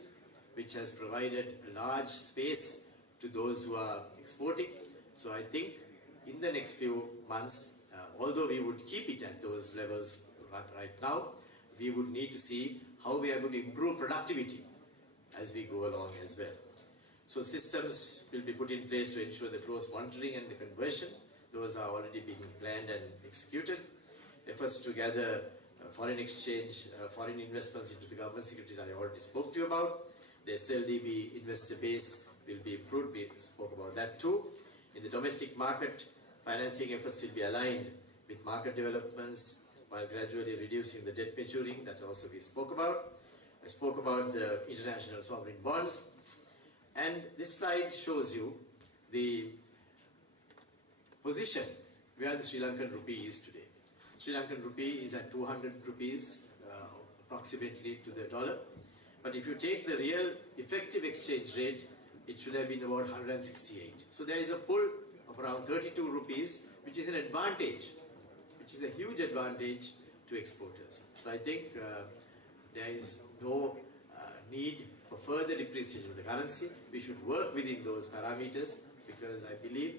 which has provided a large space to those who are exporting. So I think in the next few months, although we would keep it at those levels right now, we would need to see how we are going to improve productivity as we go along as well. So systems will be put in place to ensure the close monitoring and the conversion. Those are already being planned and executed. Efforts to gather foreign exchange, foreign investments into the government securities I already spoke to you about. The SLDB investor base will be improved. We spoke about that too. In the domestic market, financing efforts will be aligned with market developments while gradually reducing the debt maturing. That also we spoke about. I spoke about the international sovereign bonds. And this slide shows you the position where the Sri Lankan rupee is today. Sri Lankan rupee is at 200 rupees approximately to the dollar. But if you take the real effective exchange rate, it should have been about 168. So there is a pull of around 32 rupees, which is an advantage, which is a huge advantage to exporters. So I think there is no need for further depreciation of the currency. We should work within those parameters, because I believe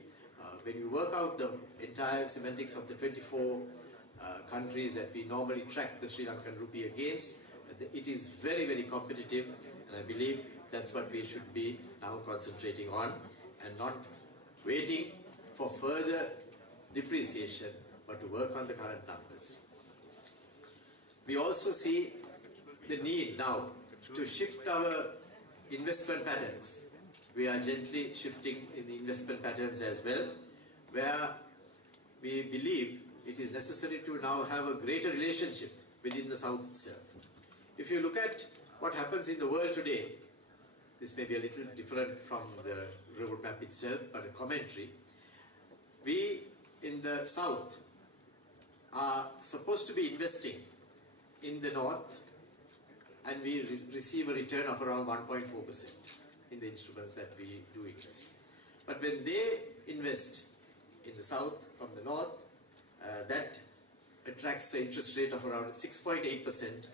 when you work out the entire semantics of the 24 countries that we normally track the Sri Lankan rupee against, it is very, very competitive, and I believe that's what we should be now concentrating on, and not waiting for further depreciation, but to work on the current numbers. We also see the need now to shift our investment patterns. We are gently shifting in the investment patterns as well, where we believe it is necessary to now have a greater relationship within the South itself. If you look at what happens in the world today, this may be a little different from the roadmap itself, but a commentary. We in the South are supposed to be investing in the North, and we receive a return of around 1.4% in the instruments that we do invest. But when they invest in the South from the North, that attracts the interest rate of around 6.8%,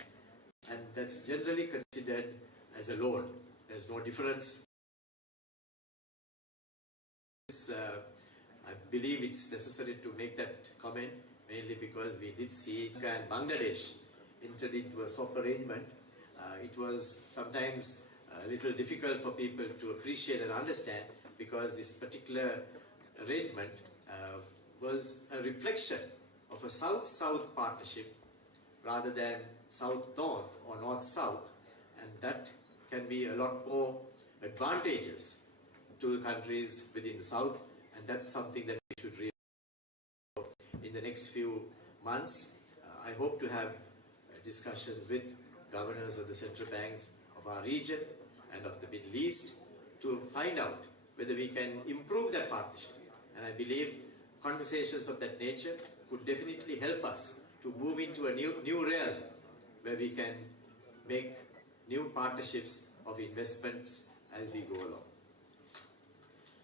and that's generally considered as a loan. There's no difference. I believe it's necessary to make that comment, mainly because we did see and Bangladesh entered into a swap arrangement. It was sometimes a little difficult for people to appreciate and understand, because this particular arrangement was a reflection of a South-South partnership rather than South-North or North-South, and that can be a lot more advantageous to the countries within the South, and that's something that we should really in the next few months. I hope to have discussions with governors of the central banks of our region and of the Middle East to find out whether we can improve that partnership. And I believe conversations of that nature could definitely help us to move into a new realm where we can make new partnerships of investments as we go along.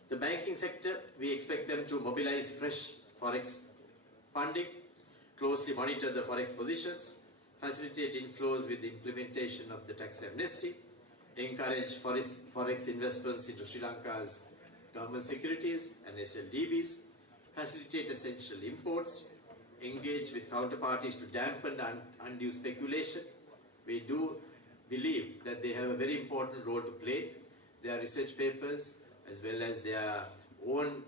The banking sector, we expect them to mobilize fresh forex funding, closely monitor the forex positions, facilitate inflows with the implementation of the tax amnesty, encourage forex investments into Sri Lanka's government securities and SLDBs, facilitate essential imports, engage with counterparties to dampen the undue speculation. We do believe that they have a very important role to play. Their research papers, as well as their own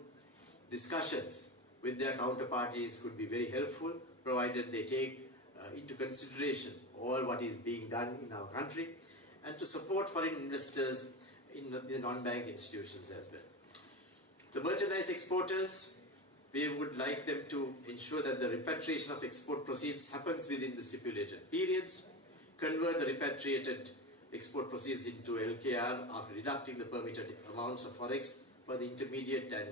discussions with their counterparties, could be very helpful, provided they take into consideration all what is being done in our country, and to support foreign investors in the non-bank institutions as well. The merchandise exporters, we would like them to ensure that the repatriation of export proceeds happens within the stipulated periods, convert the repatriated export proceeds into LKR after deducting the permitted amounts of forex for the intermediate and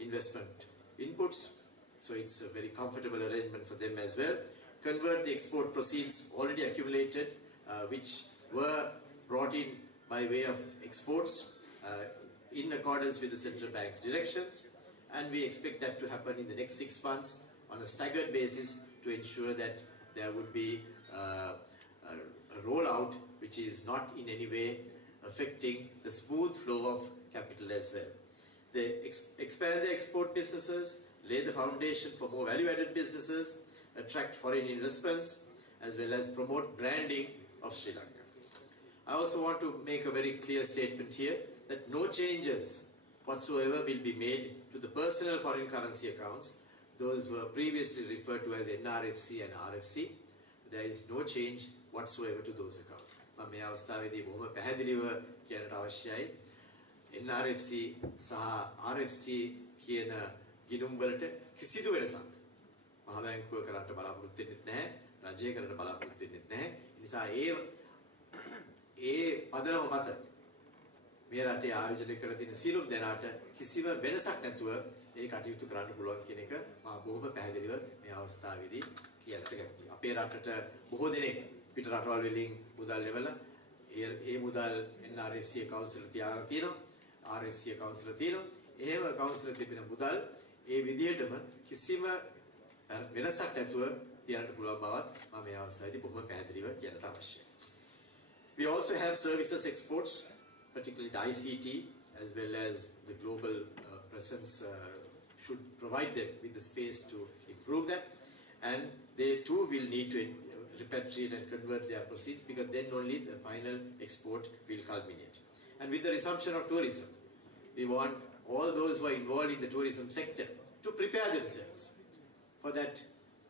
investment inputs. So it's a very comfortable arrangement for them as well. Convert the export proceeds already accumulated, which were brought in by way of exports in accordance with the central bank's directions, and we expect that to happen in the next 6 months on a staggered basis to ensure that there would be a rollout which is not in any way affecting the smooth flow of capital as well. They expand the export businesses, lay the foundation for more value-added businesses, attract foreign investments, as well as promote branding of Sri Lanka. I also want to make a very clear statement here that no changes whatsoever will be made to the personal foreign currency accounts. Those were previously referred to as NRFC and RFC. There is no change whatsoever to those accounts. මේ අවස්ථාවේදී බොහොම පැහැදිලිව කියන්නට අවශ්‍යයි. NRFC සහ RFC කියන ගිණුම් වලට කිසිදු වෙනසක් මහා බැංකුව කරන්න බලාපොරොත්තු වෙන්නේ නැහැ, රජය කරන්න බලාපොරොත්තු වෙන්නේ නැහැ. ඒ නිසා ඒ පදනම මත මේ රටේ ආයෝජනය කර තියෙන සියලුම දෙනාට කිසිම වෙනසක් නැතුව ඒ කටයුතු කරන්න පුළුවන් කියන එක මම බොහොම පැහැදිලිව මේ අවස්ථාවේදී කියන්නට කැමතියි. අපේ රටට බොහෝ දෙනෙක් පිට රටවල් වලින් මුදල් ලැබලා ඒ මුදල් NRFC accounts වල තියාගෙන තියෙනවා, RFC accounts වල තියෙනවා. එහෙම accounts වල තිබෙන මුදල් ඒ විදිහටම කිසිම වෙනසක් නැතුව තියන්නට පුළුවන් බවත් මම මේ අවස්ථාවේදී බොහොම පැහැදිලිව කියන්නට අවශ්‍යයි. We also have services exports, particularly the ICT, as well as the global presence should provide them with the space to improve that. And they too will need to repatriate and convert their proceeds, because then only the final export will culminate. And with the resumption of tourism, we want all those who are involved in the tourism sector to prepare themselves for that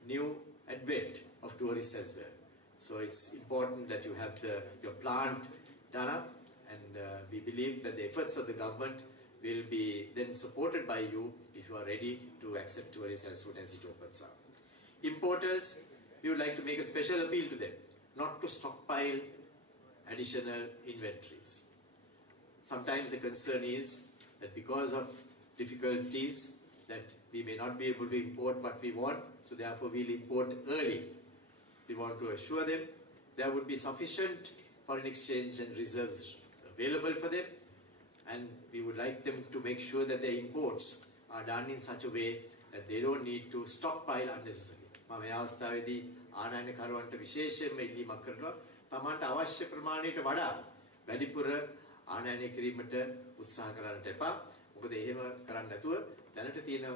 new advent of tourists as well. So it's important that you have your plant done up, and we believe that the efforts of the government will be then supported by you if you are ready to accept tourists as soon as it opens up. Importers, we would like to make a special appeal to them not to stockpile additional inventories. Sometimes the concern is that because of difficulties that we may not be able to import what we want, so therefore we'll import early. We want to assure them there would be sufficient foreign exchange and reserves available for them, and we would like them to make sure that their imports are done in such a way that they don't need to stockpile unnecessarily. මම මේ අවස්ථාවේදී ආනයනකරුවන්ට විශේෂයෙන්ම ඉල්ලීමක් කරනවා තමන්ට අවශ්‍ය ප්‍රමාණයට වඩා වැඩිපුර ආනයනය කිරීමට උත්සාහ කරන්නට එපා. මොකද එහෙම කරන්නේ නැතුව දැනට තියෙන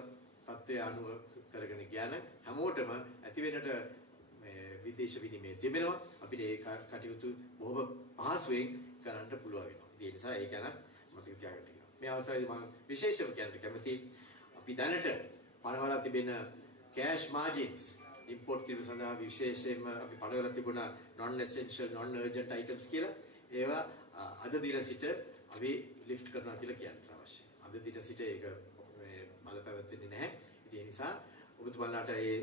තත්ත්වය අනුව කරගෙන ගියා නම් හැමෝටම ඇති වෙනට මේ විදේශ විනිමය තිබෙනවා. අපිට ඒ කටයුතු බොහොම පහසුවෙන් කරන්න පුළුවන් වෙනවා. ඒ නිසා ඒක ගැන මතක තියාගන්න කියලා. මේ අවස්ථාවේදී මම විශේෂව කියන්න කැමතියි අපි දැනට පනවලා තිබෙන cash margins import කිරීම සඳහා විශේෂයෙන්ම අපි පනවලා තිබුණා non essential non urgent items කියලා. ඒවා අද දින සිට අපි lift කරනවා කියලා කියන්න අවශ්‍යයි. අද දින සිට ඒක මේ බලපෑවෙන්නේ නැහැ. ඉතින් ඒ නිසා ඔබතුමාලාට ඒ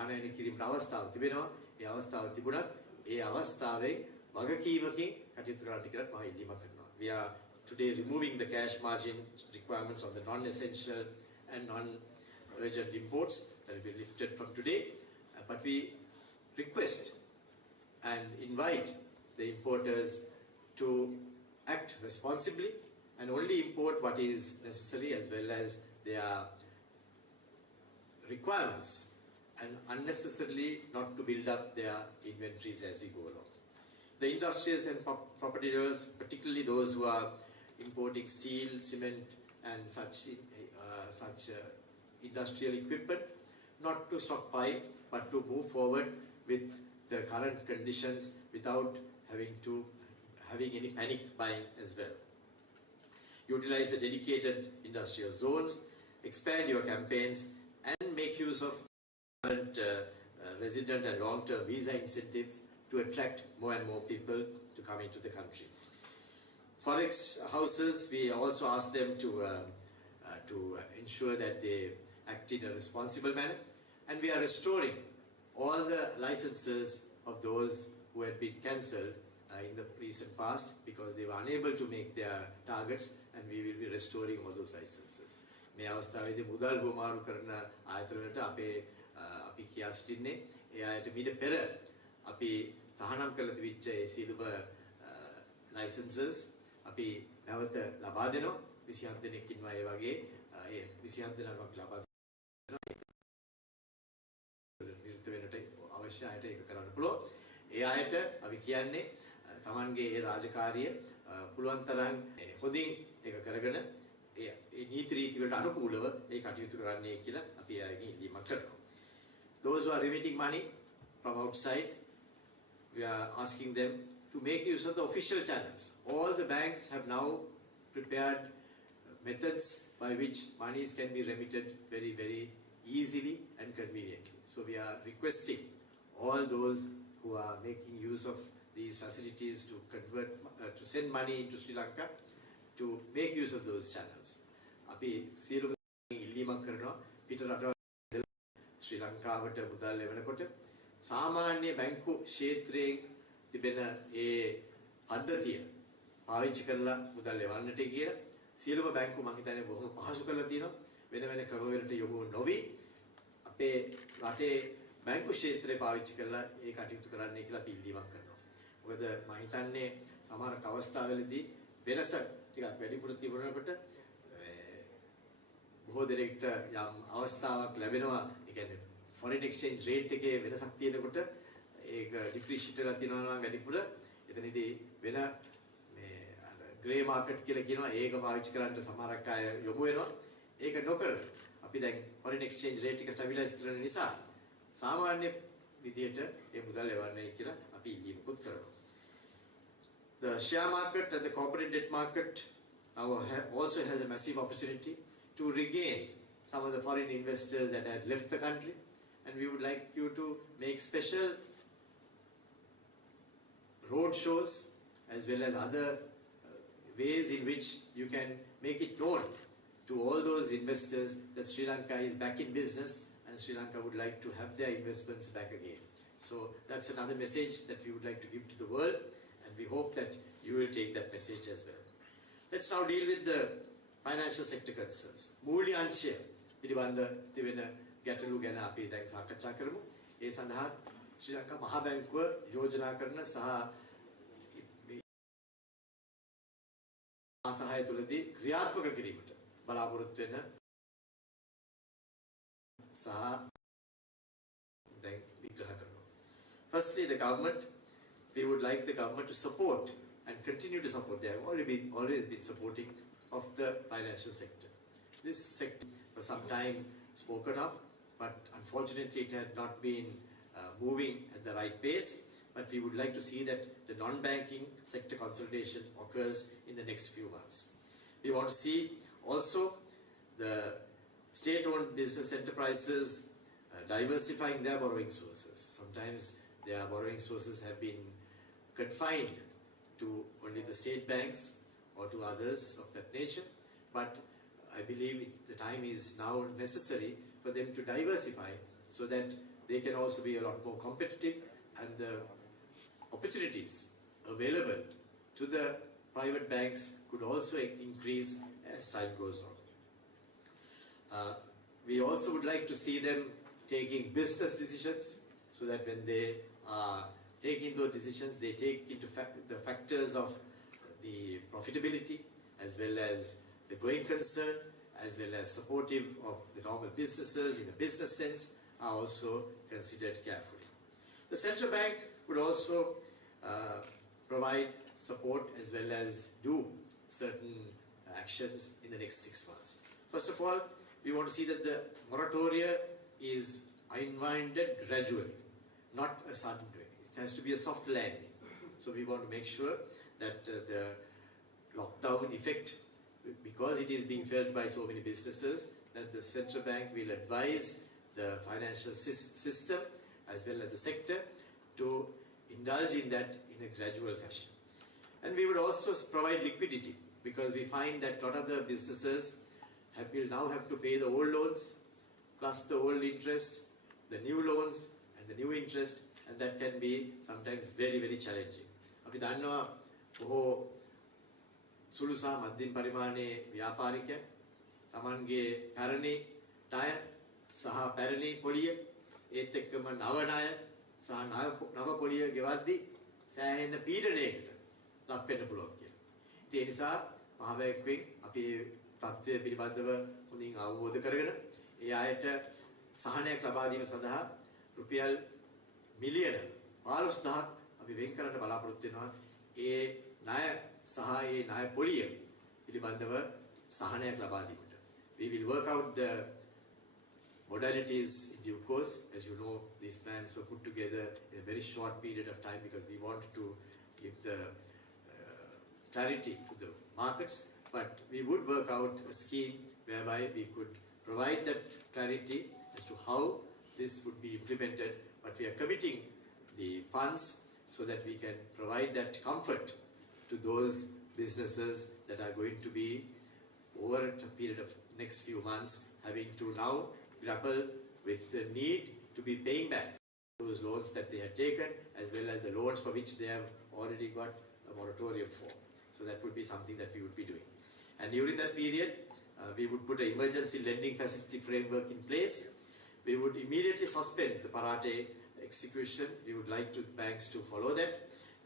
ආනයනය කිරීමට අවස්ථාව තිබෙනවා. ඒ අවස්ථාව තිබුණත් ඒ අවස්ථාවේ වගකීමකින් කටයුතු කරන්න කියලා මම ඉල්ලීමක් කරනවා. We are today removing the cash margin requirements on the non-essential and non-urgent imports that will be lifted from today. But we request and invite the importers to act responsibly and only import what is necessary as well as their requirements, and unnecessarily not to build up their inventories as we go along. The industrials and property dealers, particularly those who are importing steel, cement and such industrial equipment, not to stockpile but to move forward with the current conditions without having any panic buying as well. Utilize the dedicated industrial zones, expand your campaigns and make use of current resident and long-term visa incentives to attract more and more people to come into the country. Forex houses, we also ask them to ensure that they act in a responsible manner, and we are restoring all the licenses of those who had been cancelled in the recent past because they were unable to make their targets, and we will be restoring all those licenses. මේ අවස්ථාවේදී මුදල් හුවමාරු කරන ආයතනවලට අපි කියා සිටින්නේ ඒ අයට මීට පෙර අපි තහනම් කරලා තිබිච්ච ඒ සියලුම licenses අපි නැවත ලබා දෙනවා. 27 දෙනෙක් ඉන්නවා ඒ වගේ ඒ 27 දෙනාම අපි ලබා දෙනවා. නිරත වෙනට අවශ්‍ය අයට ඒක කරන්න පුළුවන්. ඒ අයට අපි කියන්නේ තමන්ගේ ඒ රාජකාරිය පුළුවන් තරම් හොඳින් ඒක කරගෙන ඒ නීති රීති වලට අනුකූලව ඒ කටයුතු කරන්නේ කියලා අපි ආයෙත් ඉල්ලීමක් කරනවා. Those who are remitting money from outside, we are asking them to make use of the official channels. All the banks have now prepared methods by which monies can be remitted very, very easily and conveniently. So we are requesting all those who are making use of these facilities to convert, to send money into Sri Lanka, to make use of those channels. අපි සියලුම ඉල්ලීමක් කරනවා පිට රටවල් ශ්‍රී ලංකාවට මුදල් එවනකොට සාමාන්‍ය බැංකු ක්ෂේත්‍රයේ තිබෙන ඒ පද්ධතිය පාවිච්චි කරලා මුදල් එවන්නට කියලා සියලුම බැංකු මම හිතන්නේ බොහොම පහසු කරලා තියෙනවා. වෙන වෙන ක්‍රමවලට යොමු නොවි අපේ රටේ බැංකු ක්ෂේත්‍රය පාවිච්චි කරලා ඒ කටයුතු කරන්න කියලා අපි ඉල්ලීමක් කරනවා. මොකද මම හිතන්නේ සමහර අවස්ථාවලදී වෙනස ටිකක් වැඩිපුර තිබුණාට බොහෝ දෙනෙක්ට යම් අවස්ථාවක් ලැබෙනවා. ඒ කියන්නේ foreign exchange rate එකේ වෙනසක් තියෙනකොට ඒක depreciate වෙලා තියෙනවා නම් වැඩිපුර එතනදී වෙන මේ grey market කියලා කියනවා ඒක පාවිච්චි කරන්න සමහරක් අය යොමු වෙනවා. ඒක නොකර අපි දැන් foreign exchange rate එක stabilize කරන නිසා සාමාන්‍ය විදියට ඒ මුදල් එවන්නේ කියලා අපි ඉල්ලීමකුත් කරනවා. The share market and the corporate debt market now also has a massive opportunity to regain some of the foreign investors that had left the country, and we would like you to make special road shows as well as other ways in which you can make it known to all those investors that Sri Lanka is back in business and Sri Lanka would like to have their investments back again. So that's another message that we would like to give to the world, and we hope that you will take that message as well. Let's now deal with the financial sector concerns. මූල්‍ය අංශය පිළිබඳ තිබෙන ගැටලු ගැන අපි දැන් සාකච්ඡා කරමු. ඒ සඳහා ශ්‍රී ලංකා මහා බැංකුව යෝජනා කරන සහ ආසහාය තුලදී ක්‍රියාත්මක කිරීමට බලාපොරොත්තු වෙන සහ දැන් විග්‍රහ කරනවා. Firstly, the government, we would like the government to support and continue to support. They have always been supporting of the financial sector. This sector for some time spoken of, but unfortunately it had not been moving at the right pace. But we would like to see that the non-banking sector consolidation occurs in the next few months. We want to see also the state-owned business enterprises diversifying their borrowing sources. Sometimes their borrowing sources have been confined to only the state banks or to others of that nature, but I believe the time is now necessary for them to diversify so that they can also be a lot more competitive, and the opportunities available to the private banks could also increase as time goes on. We also would like to see them taking business decisions so that when they are taking those decisions, they take into the factors of the profitability as well as the going concern, as well as supportive of the normal businesses in a business sense, are also considered carefully. The central bank would also provide support as well as do certain actions in the next 6 months. First of all, we want to see that the moratoria is unwinded gradually, not a sudden doing. It has to be a soft landing. So we want to make sure that the lockdown effect, because it is being felt by so many businesses, that the central bank will advise the financial system as well as the sector to indulge in that in a gradual fashion. And we would also provide liquidity, because we find that a lot of the businesses will now have to pay the old loans plus the old interest, the new loans and the new interest, and that can be sometimes very, very challenging. අපි දන්නවා බොහෝ සුළු සහ මධ්‍යම පරිමාණයේ ව්‍යාපාරිකයන් තමන්ගේ පැරණි ණය සහ පැරණි පොලිය ඒත් එක්කම නව ණය සහ නව පොලිය ගෙවද්දී සෑහෙන පීඩනයකට ලක් වෙන්න පුළුවන් කියලා. ඉතින් ඒ නිසා මහබැංකුවෙන් අපි තත්ත්වය පිළිබඳව හොඳින් අවබෝධ කරගෙන ඒ අයට සහනයක් ලබා දීම සඳහා රුපියල් මිලියන 15000ක් අපි වෙන් කරන්න බලාපොරොත්තු වෙනවා. ඒ ණය සහ ඒ ණය පොලිය පිළිබඳව සහනයක් ලබා දීමට. We will work out the modalities in due course. As you know, these plans were put together in a very short period of time because we wanted to give the clarity to the markets. But we would work out a scheme whereby we could provide that clarity as to how this would be implemented. But we are committing the funds so that we can provide that comfort to those businesses that are going to be, over a period of next few months, having to now grapple with the need to be paying back those loans that they had taken, as well as the loans for which they have already got a moratorium for. So that would be something that we would be doing. And during that period, we would put an emergency lending facility framework in place. We would immediately suspend the Parate execution. We would like banks to follow that,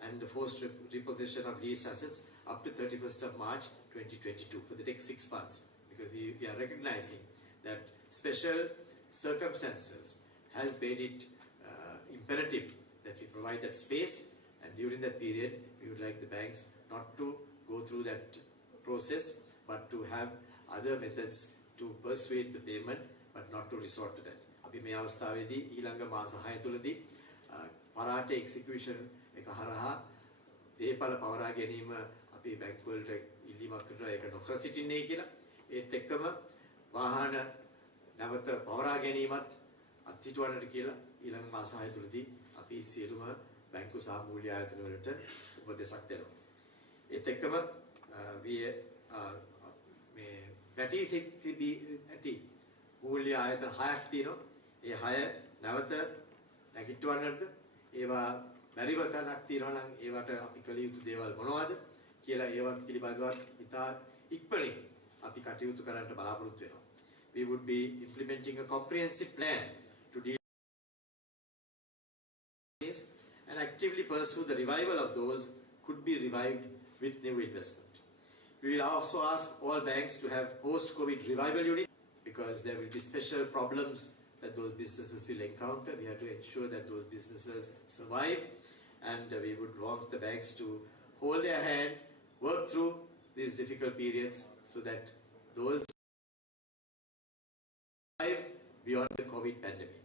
and the forced repossession of leased assets up to 31st of March 2022 for the next 6 months, because we are recognizing that special circumstances has made it imperative that we provide that space, and during that period we would like the banks not to go through that process, but to have other methods to persuade the payment, but not to resort to that. අපි මේ අවස්ථාවේදී ඊළඟ මාස 6 තුලදී පරාට එක්සිකියුෂන් එක හරහා දේපල පවරා ගැනීම අපි බැංකු වලට ඉල්ලීමක් කරනවා, ඒක නොකර සිටින්නේ කියලා. ඒත් එක්කම වාහන නැවත පවරා ගැනීමත් අත්හිටුවන්නට කියලා ඊළඟ මාස 6 තුලදී අපි සියලුම බැංකු සහ මූල්‍ය ආයතන වලට උපදෙසක් දෙනවා. ඒත් එක්කම මේ පැටි සිටි ඇති මූල්‍ය ආයතන 6ක් තියෙනවා. ඒ 6 නැවත නැගිටවන්නට ඒවා බැරිව තැනක් තියෙනවා නම් ඒවට අපි කළ යුතු දේවල් මොනවද කියලා ඒවත් පිළිබඳව ඉතා ඉක්මනින් අපි කටයුතු කරන්න බලාපොරොත්තු වෙනවා. We would be implementing a comprehensive plan to deal with this and actively pursue the revival of those could be revived with new investment. We will also ask all banks to have post-COVID revival units, because there will be special problems that those businesses will encounter. We have to ensure that those businesses survive, and we would want the banks to hold their hand, work through these difficult periods so that those survive beyond the COVID pandemic.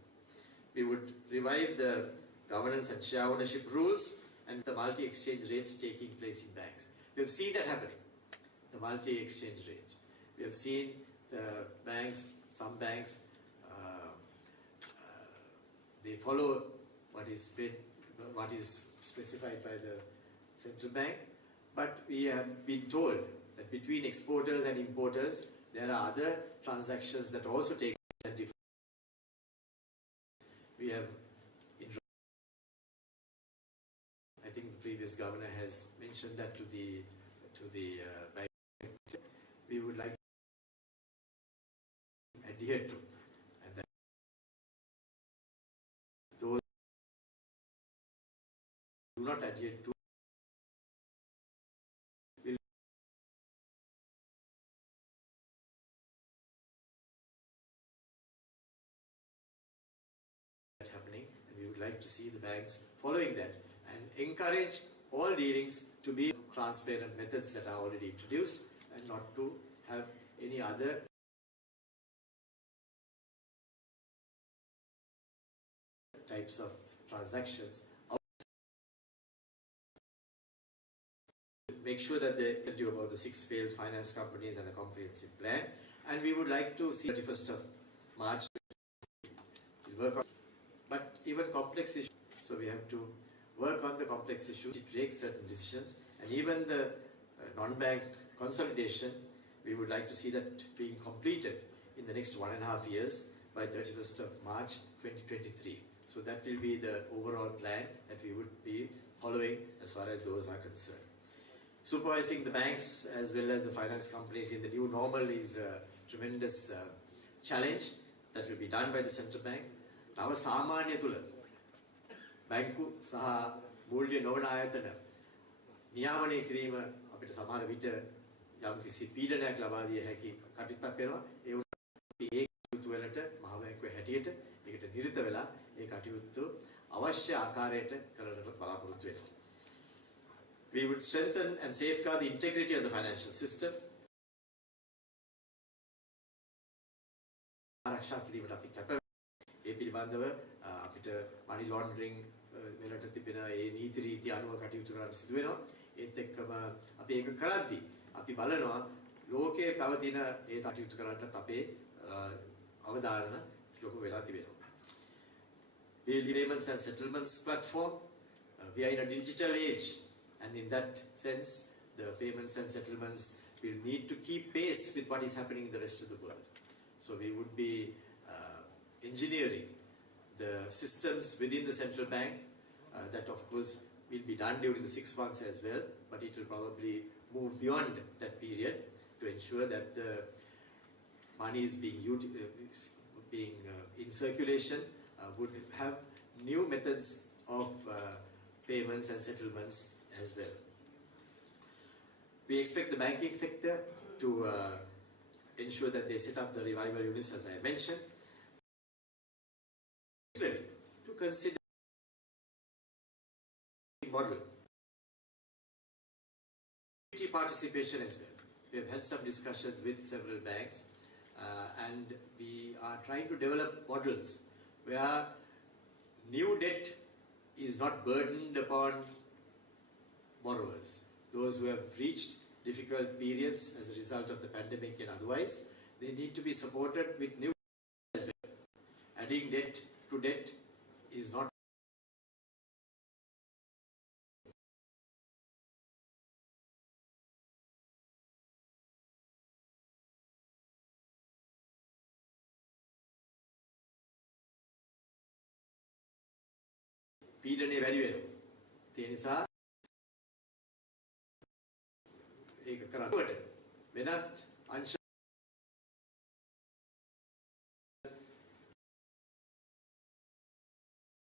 We would revive the governance and share ownership rules and the multi-exchange rates taking place in banks. We have seen that happening, the multi-exchange rate. We have seen the banks, some banks, they follow what is specified by the central bank, but we have been told that between exporters and importers, there are other transactions that also take place. We have, I think the previous governor has mentioned that to the bank. We would like to adhere to, and that those who do not adhere to will that happening, and we would like to see the banks following that and encourage all dealings to be transparent methods that are already introduced and not to have any other types of transactions. Make sure that they do about the 6 failed finance companies and a comprehensive plan, and we would like to see 31st of March we'll work on, but even complex issues, so we have to work on the complex issues, take certain decisions, and even the non-bank consolidation, we would like to see that being completed in the next 1.5 years by 31st of March 2023. So that will be the overall plan that we would be following as far as those are concerned. Supervising the banks as well as the finance companies in the new normal is a tremendous challenge that will be done by the central bank. Now, සාමාන්‍ය තුල බැංකු සහ මූල්‍ය නොවන ආයතන නියාමනය කිරීම අපිට සමහර විට යම්කිසි පීඩනයක් ලබා දිය හැකි කටයුත්තක් වෙනවා. ඒ වුණාට ඒ කටයුතු වලට මහ බැංකුවේ හැටියට ඒකට නිරත වෙලා ඒ කටයුතු අවශ්‍ය ආකාරයට කරන්නට බලාපොරොත්තු වෙනවා. We would strengthen and safeguard the integrity of the financial system. ආරක්ෂා කිරීමට අපි කැප ඒ පිළිබඳව අපිට money laundering වලට තිබෙන ඒ නීති රීති අනුව කටයුතු කරන්න සිදු වෙනවා. ඒත් එක්කම අපි ඒක කරද්දී අපි බලනවා ලෝකයේ පවතින ඒ කටයුතු කරන්නත් අපේ අවධානය යොමු වෙලා තිබෙනවා. The payments and settlements platform, we are in a digital age, and in that sense the payments and settlements will need to keep pace with what is happening in the rest of the world. So we would be engineering the systems within the central bank, that of course will be done during the 6 months as well, but it will probably move beyond that period to ensure that the money is being in circulation, would have new methods of payments and settlements as well. We expect the banking sector to ensure that they set up the revival units as I mentioned, to consider model participation as well. We have had some discussions with several banks, and we are trying to develop models where new debt is not burdened upon borrowers. Those who have reached difficult periods as a result of the pandemic and otherwise, they need to be supported with new as well. Adding debt to debt is not පීඩනය වැඩි වෙනවා. ඒ නිසා ඒක කරනකොට වෙනත් අංශ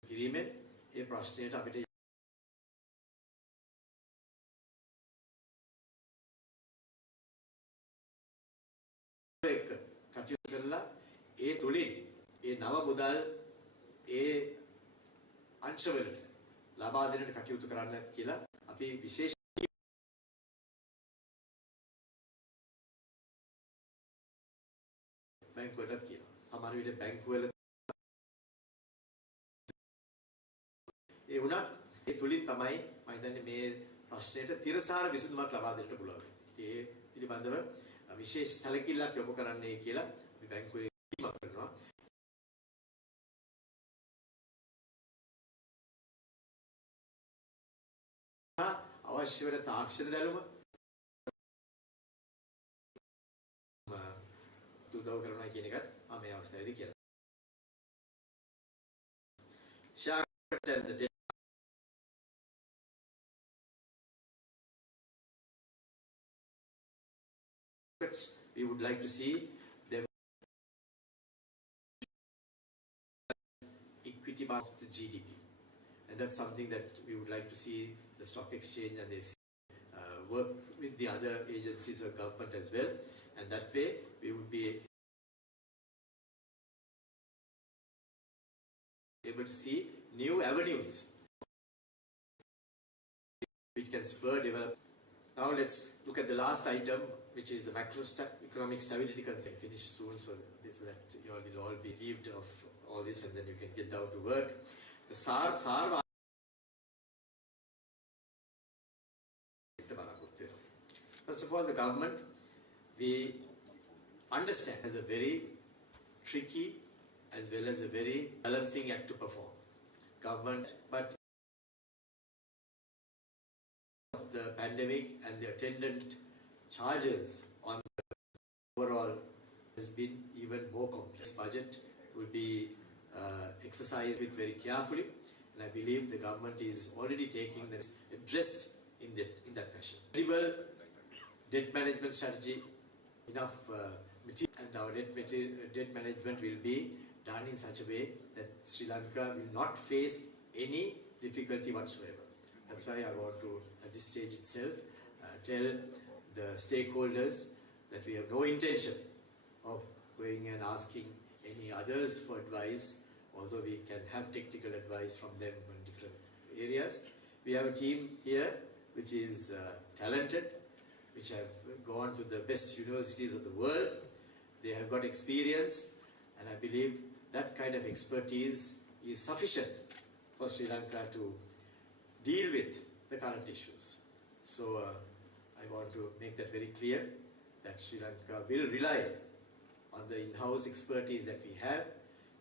කිරීමෙන් ඒ ප්‍රශ්නයට අපිට එක කටයුතු කරලා ඒ තුලින් ඒ නව මුදල් ඒ අංශවලට ලබා දෙන්නට කටයුතු කරන්න කියලා අපි විශේෂ බැංකු වලත් කියනවා. සමහර විට බැංකු වල ඒ වුණත් ඒ තුලින් තමයි මම හිතන්නේ මේ ප්‍රශ්නයට තිරසාර විසඳුමක් ලබා දෙන්න පුළුවන්. ඒ පිළිබඳව විශේෂ සැලකිල්ලක් යොමු කරන්නයි කියලා අපි බැංකුවේ ඉල්ලීමක් කරනවා. අවශ්‍ය වෙන තාක්ෂණ දැනුම උදව් කරනවා කියන එකත් මම මේ අවස්ථාවේදී කියනවා. We would like to see them equity part of the GDP, and that's something that we would like to see the stock exchange and they work with the other agencies of government as well, and that way we would be able to see new avenues which can spur development. Now let's look at the last item, which is the macroeconomic stability concern. Finish soon so that you all will all be relieved of all this and then you can get down to work. The SAR first of all, the government, we understand, has a very tricky as well as a very balancing act to perform. Government, but the pandemic and the attendant charges on the overall has been even more complex. Budget will be exercised with very carefully, and I believe the government is already taking the addressed in that fashion. Credible debt management strategy, enough material, and our debt management will be done in such a way that Sri Lanka will not face any difficulty whatsoever. That's why I want to, at this stage itself, tell the stakeholders that we have no intention of going and asking any others for advice, although we can have technical advice from them in different areas. We have a team here which is talented, which have gone to the best universities of the world. They have got experience, and I believe that kind of expertise is sufficient for Sri Lanka to deal with the current issues. So I want to make that very clear, that Sri Lanka will rely on the in-house expertise that we have.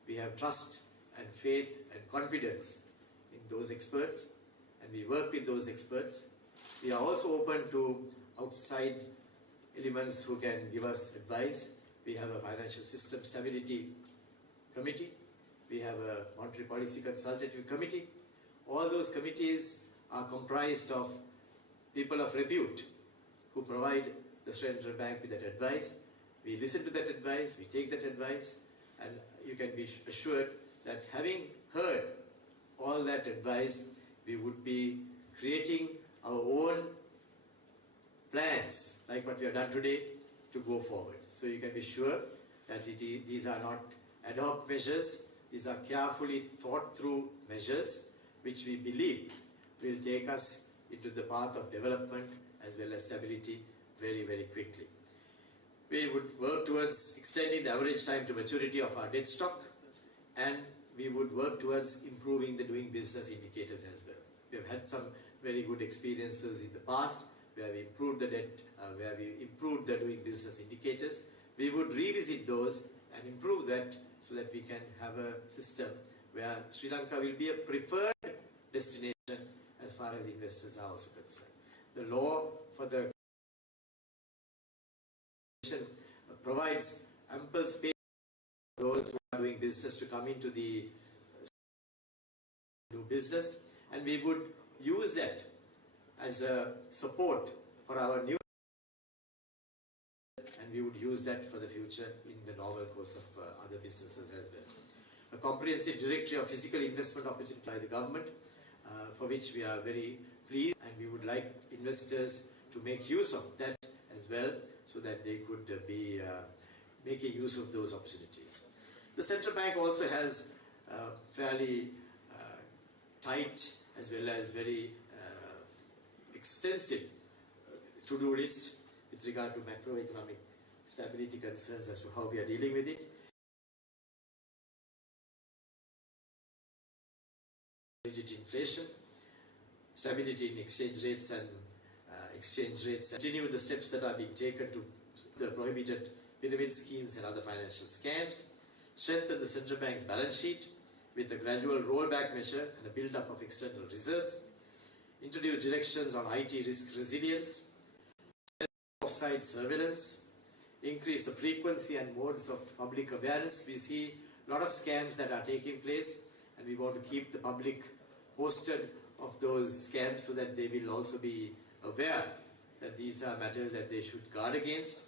We have trust and faith and confidence in those experts, and we work with those experts. We are also open to outside elements who can give us advice. We have a financial system stability committee. We have a monetary policy consultative committee. All those committees are comprised of people of repute who provide the central bank with that advice. We listen to that advice, we take that advice, and you can be assured that having heard all that advice, we would be creating our own plans, like what we have done today, to go forward. So you can be sure that these are not ad hoc measures, these are carefully thought through measures which we believe will take us into the path of development as well as stability very, very quickly. We would work towards extending the average time to maturity of our debt stock, and we would work towards improving the doing business indicators as well. We have had some very good experiences in the past where we improved the debt, where we improved the doing business indicators. We would revisit those and improve that so that we can have a system where Sri Lanka will be a preferred destination as far as investors are also concerned. The law for the provides ample space for those who are doing business to come into the new business, and we would use that as a support for our new, and we would use that for the future in the normal course of other businesses as well. A comprehensive directory of physical investment opportunity by the government, for which we are very pleased, and we would like investors to make use of that as well, so that they could be making use of those opportunities. The central bank also has fairly tight as well as very extensive to-do list with regard to macroeconomic stability concerns as to how we are dealing with it. Rigid inflation, stability in exchange rates and continue the steps that are being taken to the prohibited pyramid schemes and other financial scams, strengthen the central bank's balance sheet with a gradual rollback measure and a build-up of external reserves, introduce directions on IT risk resilience, offsite surveillance, increase the frequency and modes of public awareness. We see a lot of scams that are taking place, and we want to keep the public posted of those scams so that they will also be aware that these are matters that they should guard against.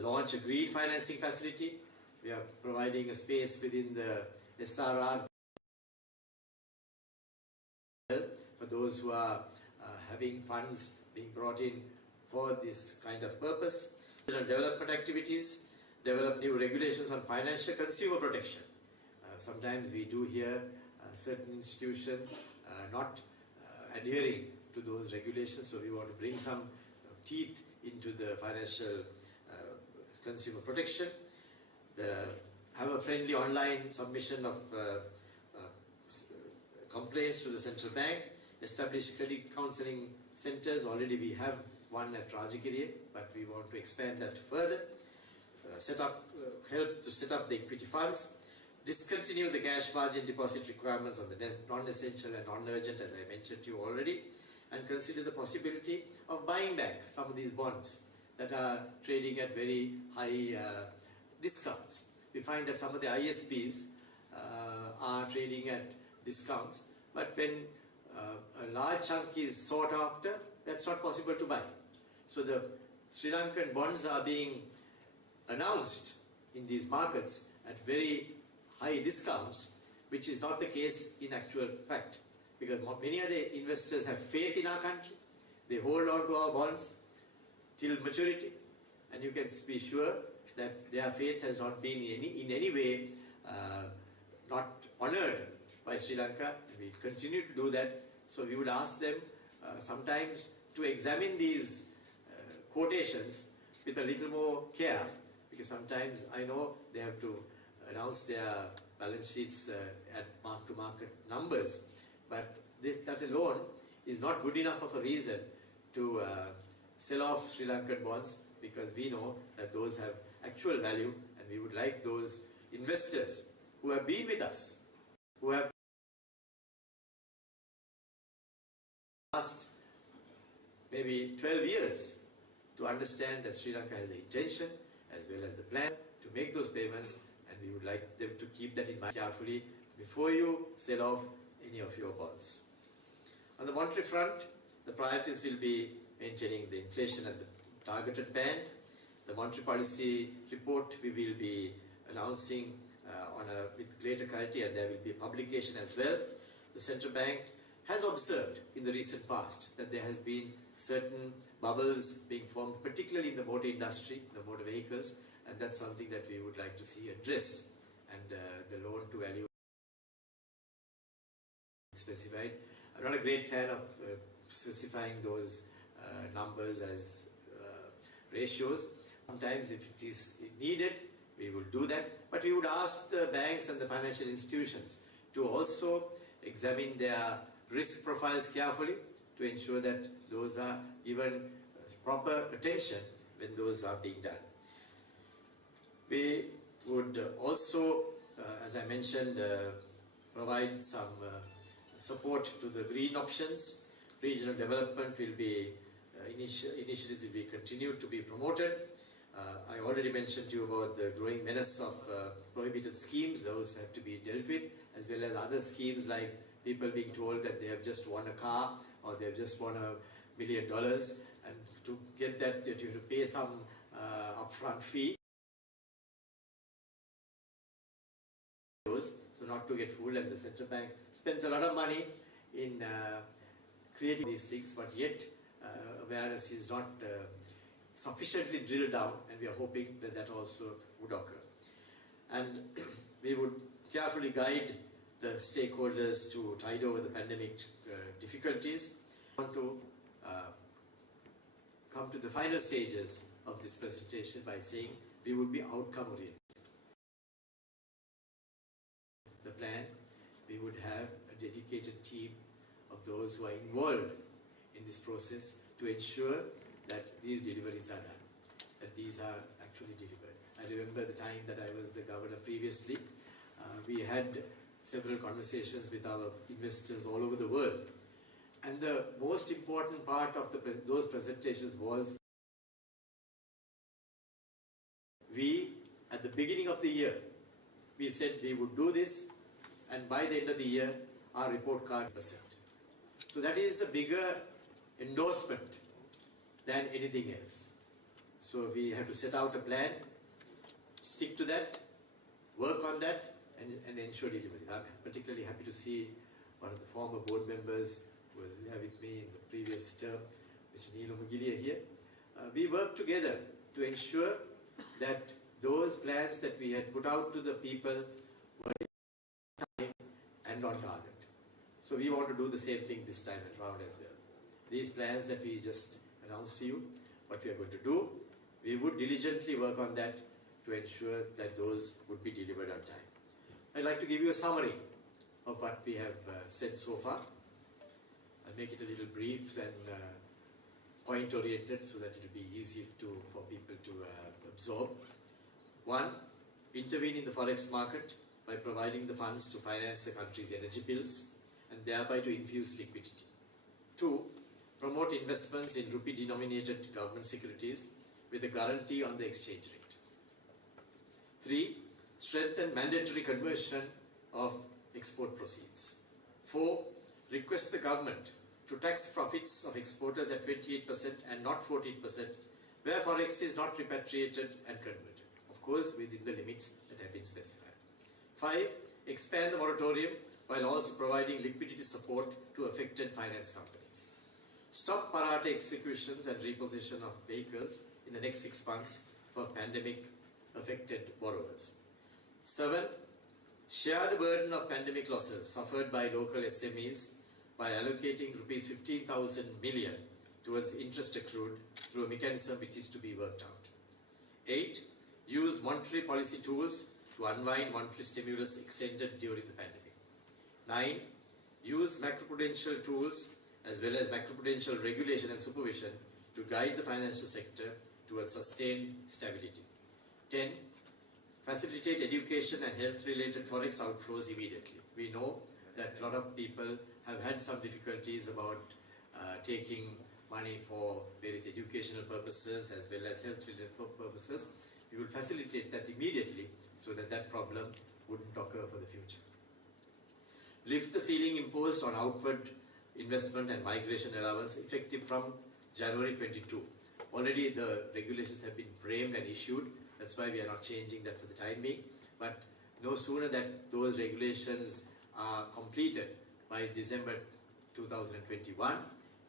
Launch a green financing facility. We are providing a space within the SRR for those who are having funds being brought in for this kind of purpose. Development activities, develop new regulations on financial consumer protection. Sometimes we do hear certain institutions not adhering to those regulations, so we want to bring some teeth into the financial consumer protection. Have a friendly online submission of complaints to the central bank. Establish credit counseling centers. Already we have one at Rajagiriya, but we want to expand that further. Help to set up the equity funds. Discontinue the cash margin deposit requirements on the non-essential and non-urgent, as I mentioned to you already, and consider the possibility of buying back some of these bonds that are trading at very high discounts. We find that some of the ISPs are trading at discounts, but when a large chunk is sought after, that's not possible to buy. So the Sri Lankan bonds are being announced in these markets at very high discounts, which is not the case in actual fact, because many of the investors have faith in our country. They hold on to our bonds till maturity, and you can be sure that their faith has not been in any way not honoured by Sri Lanka, and we continue to do that. So we would ask them sometimes to examine these quotations with a little more care, because sometimes I know they have to announce their balance sheets at mark-to-market numbers, but that alone is not good enough of a reason to sell off Sri Lankan bonds, because we know that those have actual value, and we would like those investors who have been with us, who have last maybe 12 years, to understand that Sri Lanka has the intention as well as the plan to make those payments, and we would like them to keep that in mind carefully before you sell off any of your bonds. On the monetary front, the priorities will be maintaining the inflation at the targeted band. The monetary policy report we will be announcing with greater clarity, and there will be a publication as well. The central bank has observed in the recent past that there has been certain bubbles being formed, particularly in the motor industry, the motor vehicles, and that's something that we would like to see addressed. And the loan to value specified. I'm not a great fan of specifying those numbers as ratios. Sometimes if it is needed, we will do that. But we would ask the banks and the financial institutions to also examine their risk profiles carefully to ensure that those are given proper attention when those are being done. We would also, as I mentioned, provide some support to the green options. Regional development will be, initiatives will be continued to be promoted. I already mentioned to you about the growing menace of prohibited schemes. Those have to be dealt with, as well as other schemes like people being told that they have just won a car or they have just won $1 million, and to get that you have to pay some upfront fee. So not to get fooled, and the central bank spends a lot of money in creating these things, but yet awareness is not sufficiently drilled down, and we are hoping that that also would occur. And we would carefully guide the stakeholders to tide over the pandemic difficulties. We want to come to the final stages of this presentation by saying we would be outcome oriented. The plan, we would have a dedicated team of those who are involved in this process to ensure that these deliveries are done, that these are actually delivered. I remember the time that I was the governor previously, we had several conversations with our investors all over the world. And the most important part of those presentations was at the beginning of the year, we said we would do this, and by the end of the year, our report card %. So that is a bigger endorsement than anything else. So we have to set out a plan, stick to that, work on that, and ensure delivery. I'm particularly happy to see one of the former board members who was here with me in the previous term, Mr. Neelo Mugilia here. We worked together to ensure that those plans that we had put out to the people were on time and on target. So we want to do the same thing this time around as well. These plans that we just announced to you, what we are going to do, we would diligently work on that to ensure that those would be delivered on time. I'd like to give you a summary of what we have said so far. I'll make it a little brief and point-oriented so that it will be easy for people to absorb. 1. Intervene in the forex market by providing the funds to finance the country's energy bills and thereby to infuse liquidity. 2. Promote investments in rupee-denominated government securities with a guarantee on the exchange rate. 3. Strengthen mandatory conversion of export proceeds. 4. Request the government to tax profits of exporters at 28% and not 14% where forex is not repatriated and converted. Of course, within the limits that have been specified. 5. Expand the moratorium while also providing liquidity support to affected finance companies. Stop parata executions and repossession of vehicles in the next 6 months for pandemic-affected borrowers. 7. Share the burden of pandemic losses suffered by local SMEs by allocating rupees 15,000 million towards interest accrued through a mechanism which is to be worked out. 8. Use monetary policy tools to unwind monetary stimulus extended during the pandemic. 9. Use macroprudential tools as well as macroprudential regulation and supervision to guide the financial sector towards sustained stability. 10. Facilitate education and health-related forex outflows immediately. We know that a lot of people have had some difficulties about taking money for various educational purposes as well as health-related purposes. We will facilitate that immediately so that that problem wouldn't occur for the future. Lift the ceiling imposed on outward investment and migration allowance effective from January 22. Already the regulations have been framed and issued. That's why we are not changing that for the time being. But no sooner that those regulations are completed by December 2021,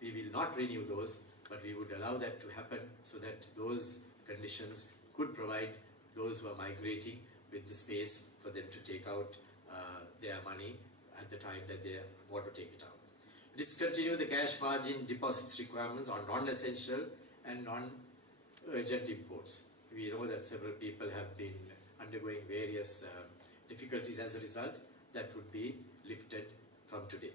we will not renew those, but we would allow that to happen so that those conditions could provide those who are migrating with the space for them to take out their money at the time that they want to take it out. Discontinue the cash margin deposits requirements on non-essential and non-urgent imports. We know that several people have been undergoing various difficulties as a result. That would be lifted from today.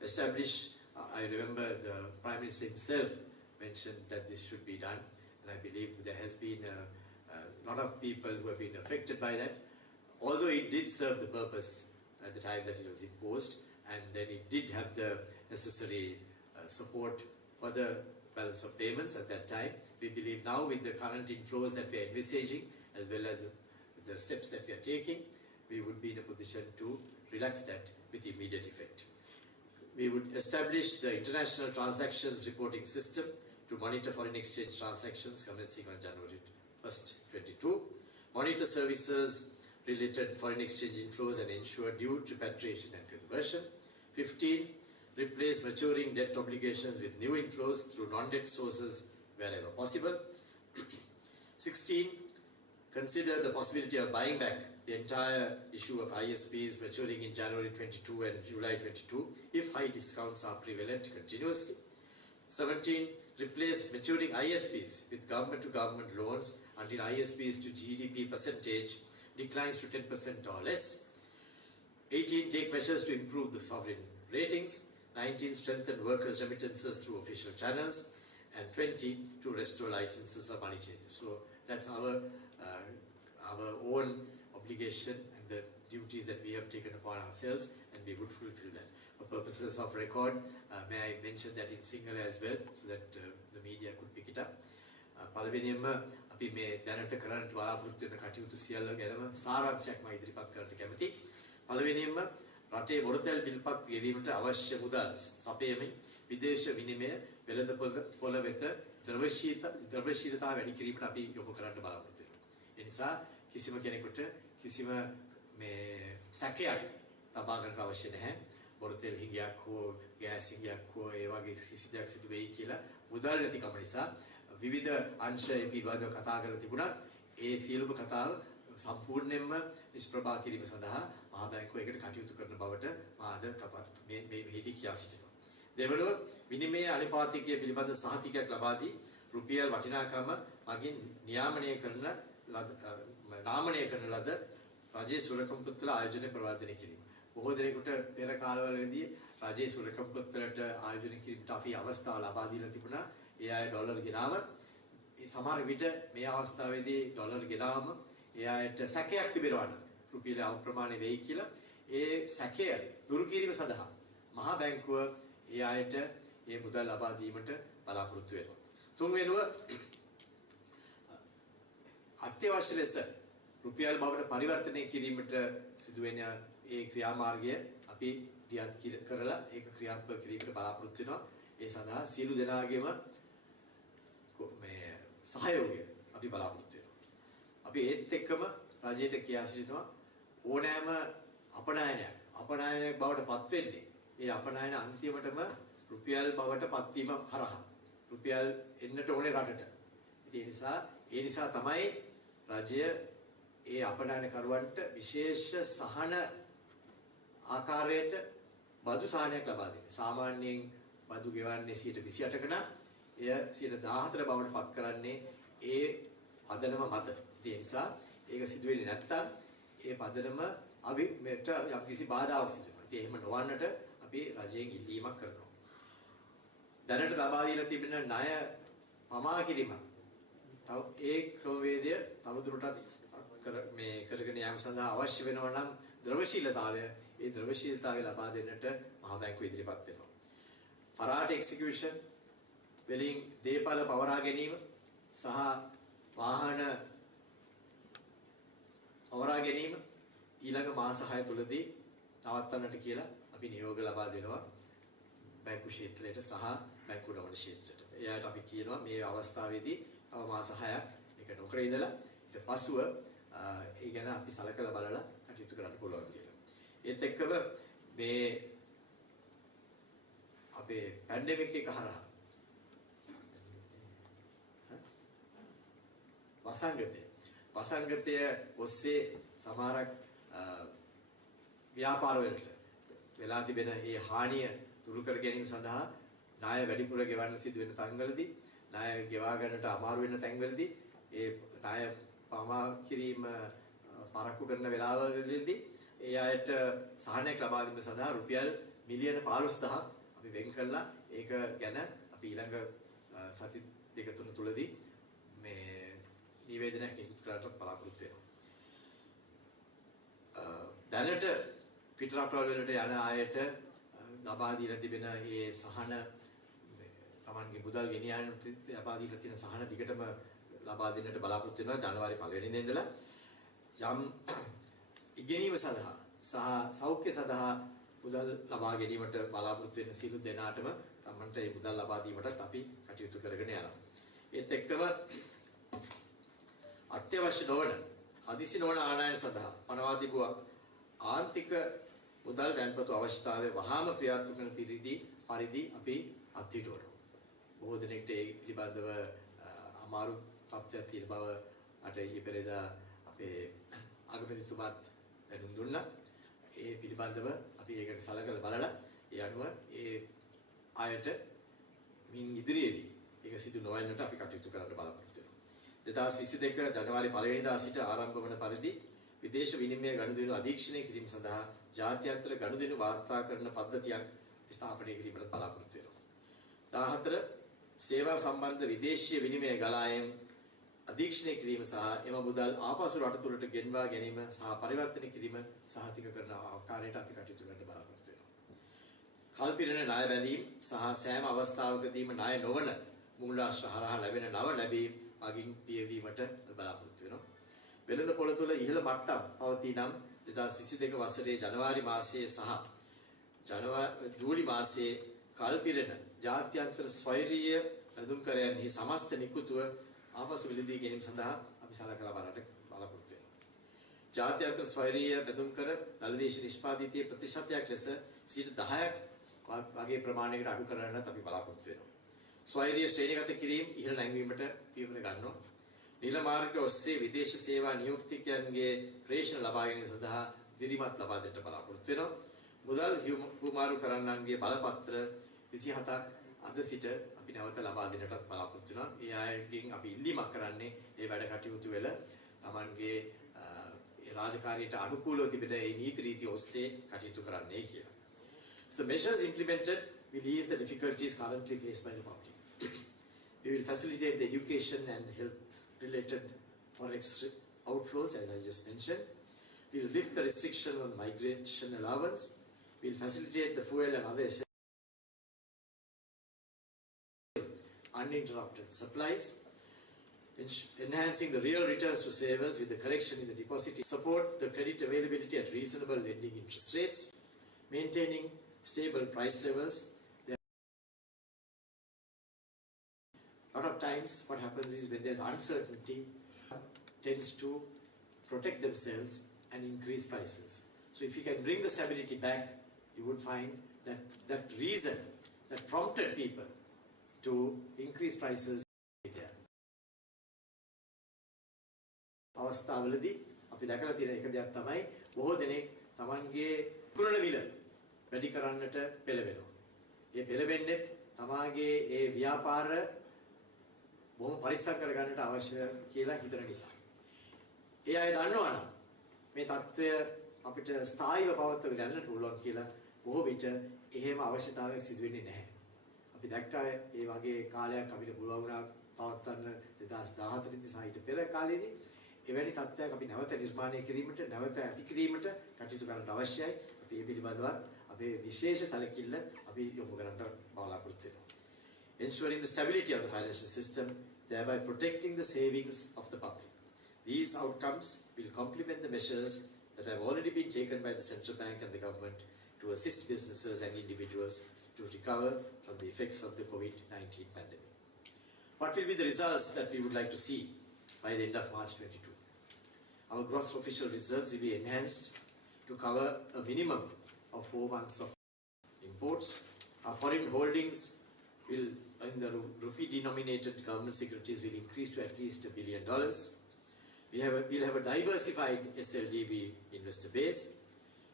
Establish, I remember the Prime Minister himself mentioned that this should be done, and I believe there has been a lot of people who have been affected by that. Although it did serve the purpose at the time that it was imposed, and then it did have the necessary support for the balance of payments at that time. We believe now with the current inflows that we are envisaging, as well as the steps that we are taking, we would be in a position to relax that with immediate effect. We would establish the International Transactions Reporting System to monitor foreign exchange transactions commencing on January 1st, 22. Monitor services related foreign exchange inflows and ensure due repatriation and conversion. 15. Replace maturing debt obligations with new inflows through non-debt sources wherever possible. 16. Consider the possibility of buying back the entire issue of ISPs maturing in January 22 and July 22 if high discounts are prevalent continuously. 17. replace maturing ISPs with government-to-government loans until ISPs to GDP percentage declines to 10% or less. 18, take measures to improve the sovereign ratings. 19, strengthen workers' remittances through official channels. And 20, to restore licenses of money changers. So that's our own obligation and the duties that we have taken upon ourselves, and we would fulfill that. For purposes of record, may I mention that in Sinhala as well, so that the media could pick it up. පළවෙනියෙන්ම අපි මේ දැනට කරන්න බලාපොරොත්තු වෙන කටයුතු සියල්ල ගැනම සාරාංශයක් මම ඉදිරිපත් කරන්න කැමතියි. පළවෙනියෙන්ම රටේ මොරතල් බිල්පත් ගෙවීමට අවශ්‍ය මුදල් සපයමින් විදේශ විනිමය වෙළඳපොළ වෙත ද්‍රව්‍යශීලතාව වැඩි කිරීමට අපි යොමු කරන්න බලාපොරොත්තු වෙනවා. ඒ නිසා කිසිම කෙනෙකුට කිසිම මේ සැකයක් තබා ගන්න අවශ්‍ය නැහැ. මොරතල් හිඟයක් හෝ ගෑස් හිඟයක් හෝ ඒ වගේ කිසි දෙයක් සිදු වෙයි කියලා මුදල් නැතිකම නිසා විවිධ අංශ පිළිබඳව කතා කරලා තිබුණත් ඒ සියලුම කතාව සම්පූර්ණයෙන්ම නිෂ්ප්‍රභා කිරීම සඳහා මහා බැංකුව එකට කටයුතු කරන බවට මා අද මෙහිදී කියා සිටිනවා. දෙවනුව විනිමය අනුපාතිකය පිළිබඳ සහතිකයක් ලබා දී රුපියල් වටිනාකම මගින් නාමනය කරන ලද රජයේ සුරකම් පොත්වල ආයෝජන ප්‍රවර්ධනය කිරීම. බොහෝ දෙනෙකුට පෙර කාලවලදී රජයේ සුරකම් පොත්වලට ආයෝජන කිරීමට අපි අවස්ථාව ලබා දීලා තිබුණා. ඒ අය ඩොලර් ගෙනාවත් සමහර විට මේ අවස්ථාවේදී ඩොලර් ගෙනාවම ඒ අයට සැකයක් තිබෙනවා නම් රුපියල අප්‍රමාණ වෙයි කියලා ඒ සැකය දුරු කිරීම සඳහා මහා බැංකුව ඒ අයට ඒ මුදල් ලබා දීමට බලාපොරොත්තු වෙනවා. තුන්වෙනුව අත්‍යවශ්‍ය ලෙස රුපියල් බවට පරිවර්තනය කිරීමට සිදුවෙන ඒ ක්‍රියාමාර්ගය අපි දියත් කරලා ඒක ක්‍රියාත්මක කිරීමට බලාපොරොත්තු වෙනවා. ඒ සඳහා සියලු දෙනාගේම මේ සහයෝගය අපි බලාපොරොත්තු වෙනවා. අපි ඒත් එක්කම රජයට කියා සිටිනවා ඕනෑම අපනයනයක් බවට පත් වෙන්නේ ඒ අපනයන අන්තිමටම රුපියල් බවට පත්වීම හරහා රුපියල් එන්නට ඕනේ රටට. ඒ නිසා තමයි රජය ඒ අපනයන කරුවන්ට විශේෂ සහන ආකාරයට බදු සහනයක් ලබා දෙන්නේ. සාමාන්‍යයෙන් බදු ගෙවන්නේ 28%ක නම් එය 14% බවට පත් කරන්නේ ඒ පදනම මත. ඒ නිසා ඒක සිදු වෙන්නේ නැත්නම් ඒ පදනම අපි මෙට යම්කිසි බාධාවක් සිදු වෙනවා. ඉතින් එහෙම නොවන්නට අපි රජයෙන් ඉල්ලීමක් කරනවා. දැනට ලබා දීලා තිබෙන ණය පමා කිරීම තව ඒ ක්‍රමවේදය තවදුරටත් කරගෙන යාම සඳහා අවශ්‍ය වෙනවා නම් ද්‍රව්‍යශීලතාවය ලබා දෙන්නට මහා බැංකුව ඉදිරිපත් වෙනවා. පරාට එක්සිකියුෂන් වලින් දේපල පවරා ගැනීම සහ වාහන පවරා ගැනීම ඊළඟ මාස 6 තුලදී නවත්තන්නට කියලා අපි නියෝග ලබා දෙනවා බැංකු ක්ෂේත්‍රයට සහ බැංකු නොවන ක්ෂේත්‍රයට. එයාට අපි කියනවා මේ අවස්ථාවේදී තව මාස 6ක් ඒක නොකර ඉඳලා ඊට පස්ව ඒ ගැන අපි සලකලා බලලා කටයුතු කරන්න පුළුවන් කියලා. ඒත් එක්කම මේ අපේ පැන්ඩෙමික් එක හරහා වසංගතය ඔස්සේ සමහරක් ව්‍යාපාර වලට වෙලා තිබෙන ඒ හානිය දුරු කර ගැනීම සඳහා ණය වැඩිපුර ගෙවන්න සිදු වෙන තැන්වලදී ණය ගෙවා ගන්නට අමාරු වෙන තැන්වලදී ඒ ණය පමා කිරීම පරක්කු කරන වෙලාවලදී ඒ අයට සහනයක් ලබා දීම සඳහා රුපියල් මිලියන 15000ක් අපි වෙන් කළා. ඒක ගැන අපි ඊළඟ සති දෙක තුන තුලදී මේ නිවේදනයක් නිකුත් කරන්න බලාපොරොත්තු වෙනවා. දැනට පිටරටවල වලට යන අයට ලබා දීලා තිබෙන ඒ සහන තමන්ගේ මුදල් ගෙනියන්නට ලබා දීලා තියෙන සහන දිගටම ලබා දෙන්නට බලාපොරොත්තු වෙනවා. ජනවාරි 1 වෙනිදා ඉඳලා යම් ඉගෙනීම සඳහා සහ සෞඛ්‍ය සඳහා මුදල් ලබා ගැනීමට බලාපොරොත්තු වෙන සියලු දෙනාටම තමන්ට මේ මුදල් ලබා දීමටත් අපි කටයුතු කරගෙන යනවා. ඒත් එක්කම අත්‍යවශ්‍ය නොවන හදිසි නොවන ආනයන සඳහා පනවා තිබුවක් ආර්ථික මුදල් දැන්පතු අවශ්‍යතාවය වහාම ක්‍රියාත්මක කරන පරිදි අපි අත්විඳිනවා. බොහෝ දෙනෙක්ට ඒ පිළිබඳව අමාරු තත්ත්වයක් තියෙන බව අට ඊයේ පෙරේදා අපේ අගමැතිතුමාත් දැනුම් දුන්නා. ඒ පිළිබඳව අපි ඒකට සලකලා බලලා ඒ අනුව ඒ අයට මින් ඉදිරියේදී ඒක සිදු නොවන්නට අපි කටයුතු කරන්න බලාපොරොත්තු වෙනවා. 2022 ජනවාරි 1 වෙනිදා සිට ආරම්භ වන පරිදි විදේශ විනිමය ගනුදෙනු අධීක්ෂණය කිරීම සඳහා ජාත්‍යන්තර ගනුදෙනු වාර්තාකරණ පද්ධතියක් ස්ථාපනය කිරීමට බලාපොරොත්තු වෙනවා. 14 සේවා සම්බන්ධ විදේශීය විනිමය ගලායම් අධීක්ෂණය කිරීම සහ එම මුදල් ආපසු රට තුළට ගෙන්වා ගැනීම සහ පරිවර්තන කිරීම සහතික කරන ආකාරයට අපි කටයුතු කරන්න බලාපොරොත්තු වෙනවා. කල්පිරණ ණය බැඳීම් සහ සෑම අවස්ථාවකදීම ණය නොවන මූලාශ්‍ර හරහා ලැබෙන නව ලැබීම් මගින් පියවීමට බලාපොරොත්තු වෙනවා. වෙළඳ පොළ තුළ ඉහළ මට්ටම් පවතී නම් 2022 වසරේ ජනවාරි මාසයේ සහ ජූලි මාසයේ කල්පිරණ ජාත්‍යන්තර ස්වෛරීය බැඳුම්කරයන්හි සමස්ත නිකුතුව ආපසු විලදී ගැනීම සඳහා අපි සලකලා බලන්න බලාපොරොත්තු වෙනවා. ජාත්‍යන්තර ස්වෛරීය බැඳුම්කර දළදේශ නිෂ්පාදිතයේ ප්‍රතිශතයක් ලෙස 10% වගේ ප්‍රමාණයකට අඩු කරන්නත් අපි බලාපොරොත්තු වෙනවා. ස්වෛරීය ශ්‍රේණිගත කිරීම ඉහළ නැංවීමට පියවර ගන්නවා. නිල මාර්ග ඔස්සේ විදේශ සේවා නියුක්තිකයන්ගේ ප්‍රේෂණ ලබා ගැනීම සඳහා දිරිමත් ලබා දෙන්නට බලාපොරොත්තු වෙනවා. මුදල් හුවමාරු කරන්නන්ගේ බලපත්‍ර 27ක් අද සිට අපි නැවත ලබා දෙන්නට බලාපොරොත්තු වෙනවා. ඒ අයගෙන් අපි ඉල්ලීමක් කරන්නේ ඒ වැඩ කටයුතු වල Tamanගේ රාජකාරියට අනුකූලව තිබෙන ඒ නීති රීති ඔස්සේ කටයුතු කරන්නයි කියලා. So measures implemented will ease the difficulties currently faced by the public. We will facilitate the education and health-related forex outflows, as I just mentioned. We will lift the restriction on migration allowance. We will facilitate the fuel and other uninterrupted supplies, enhancing the real returns to savers with the correction in the deposit, support the credit availability at reasonable lending interest rates, maintaining stable price levels. A lot of times what happens is when there's uncertainty, tends to protect themselves and increase prices. So if you can bring the stability back, you would find that that reason that prompted people to increase prices there. අවස්ථාවලදී අපි දැකලා තියෙන එක දෙයක් තමයි බොහෝ දෙනෙක් Tamanගේ කුරණ විල වැඩි කරන්නට පෙළඹෙනවා. ඒ පෙළඹෙන්නේ තමාගේ ඒ ව්‍යාපාර බොහොම පරිස්සම් කරගන්නට අවශ්‍ය කියලා හිතන නිසා. ඒ අය දන්නවනම් මේ தত্ত্বය අපිට ස්ථායීව පවත්වාගෙන යන්නට පුළුවන් කියලා බොහෝ විට එහෙම අවශ්‍යතාවයක් සිදු වෙන්නේ නැහැ. අපි දැක්කා ඒ වගේ කාලයක් අපිට පුළුවන් වුණා පවත්වන්න 2014 සහ ඊට පෙර කාලෙදී එවැනි තත්ත්වයක් අපි නැවත නිර්මාණය කිරීමට නැවත ඇති කිරීමට කටයුතු කරන්න අවශ්‍යයි. අපි මේ පිළිබඳව අපේ විශේෂ සැලකිල්ල අපි යොමු කරන්න බලාපොරොත්තු වෙනවා. Ensuring the stability of the financial system, thereby protecting the savings of the public. These outcomes will complement the measures that have already been taken by the central bank and the government to assist businesses and individuals to recover from the effects of the COVID-19 pandemic. What will be the results that we would like to see by the end of March 22? Our gross official reserves will be enhanced to cover a minimum of 4 months of imports. Our foreign holdings will, in the rupee-denominated government securities, will increase to at least $1 billion. We'll have a diversified SLDB investor base.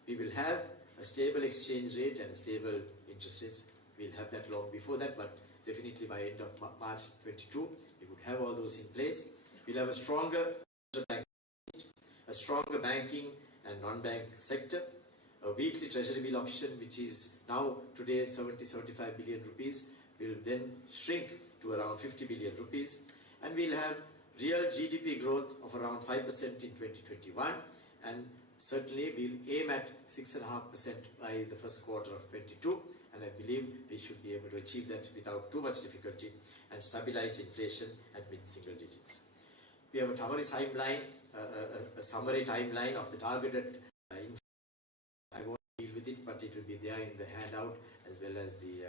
We will have a stable exchange rate and stable interest rates. We'll have that long before that, but definitely by end of March 22, we would have all those in place. We'll have a stronger banking and non-bank sector, a weekly treasury bill auction, which is now today 70-75 billion rupees, will then shrink to around 50 billion rupees, and we'll have real GDP growth of around 5% in 2021, and certainly we'll aim at 6.5% by the first quarter of 22, and I believe we should be able to achieve that without too much difficulty and stabilize inflation at mid-single digits. We have a summary timeline of the targeted I won't deal with it, but it will be there in the handout as well as the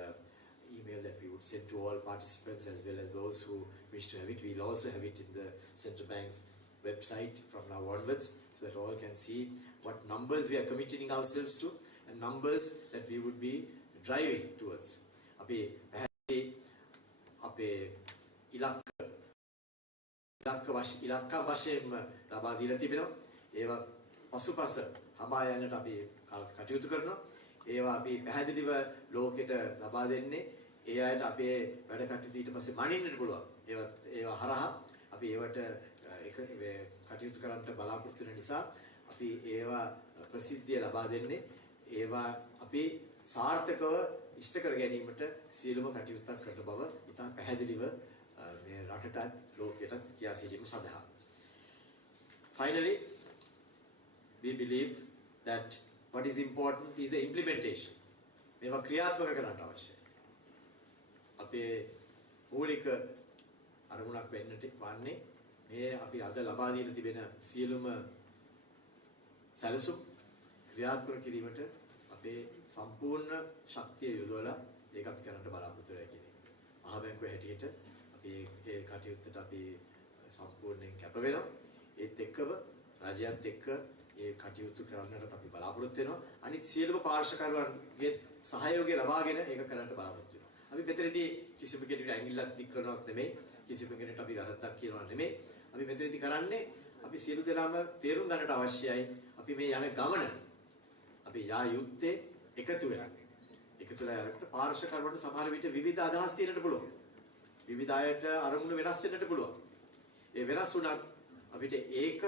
email that we would send to all participants as well as those who wish to have it. We'll also have it in the central bank's website from now onwards so that all can see what numbers we are committing ourselves to and numbers that we would be driving towards. අපේ ඉලක්ක වශයෙන්ම ලබා දීලා තිබෙනවා. ඒවා පසුපස හඹා යන්නට අපි කටයුතු කරනවා. ඒවා අපි පැහැදිලිව ලෝකෙට ලබා දෙන්නේ ඒ අයට අපේ වැඩ කටයුතු ඊට පස්සේ මනින්නට පුළුවන්. ඒවා හරහා අපි ඒවට කටයුතු කරන්න බලාපොරොත්තු වෙන නිසා අපි ඒවා ප්‍රසිද්ධිය ලබා දෙන්නේ. ඒවා අපි සාර්ථකව ඉෂ්ට කර ගැනීමට සියලුම කටයුත්තක් කරන බව ඉතා පැහැදිලිව මේ රටටත් ලෝකයටත් කියා සිටීම සඳහා. Finally, we believe that what is important is the implementation. මේවා ක්‍රියාත්මක කරන්න අවශ්‍යයි. අපේ මූලික අරමුණක් වෙන්නට වන්නේ මේ අපි අද ලබා දීලා තිබෙන සියලුම සැලසුම් ක්‍රියාත්මක කිරීමට අපේ සම්පූර්ණ ශක්තිය යොදවලා ඒක අපි කරන්න බලාපොරොත්තු වෙනවා කියන එක. මහා බැංකුවේ හැටියට අපි ඒ කටයුත්තට අපි සම්පූර්ණයෙන් කැප වෙනවා. ඒත් එක්කම රාජ්‍යයත් එක්ක ඒ කටයුතු කරන්නට අපි බලාපොරොත්තු වෙනවා. අනිත් සියලුම පාර්ශවකරුවන්ගේ සහයෝගය ලබාගෙන ඒක කරන්න බලාපොරොත්තු වෙනවා. අපි මෙතනදී කිසිම කෙනෙකුට ඇඟිල්ලක් දික් කරනවත් නෙමෙයි. කිසිම කෙනෙකුට අපි වැරද්දක් කියනවා නෙමෙයි. අපි මෙතනදී කරන්නේ අපි සියලු දෙනාම තේරුම් ගන්නට අවශ්‍යයි. අපි මේ යන ගමන අපි යා යුත්තේ එකතු වෙලා. එකතු වෙලා යනකොට පාර්ශවකරුවන්ට සමහර විට විවිධ අදහස් තියෙන්නට පුළුවන්. විවිධ අයට අරමුණු වෙනස් වෙන්නට පුළුවන්. ඒ වෙනස් වුණත් අපිට ඒක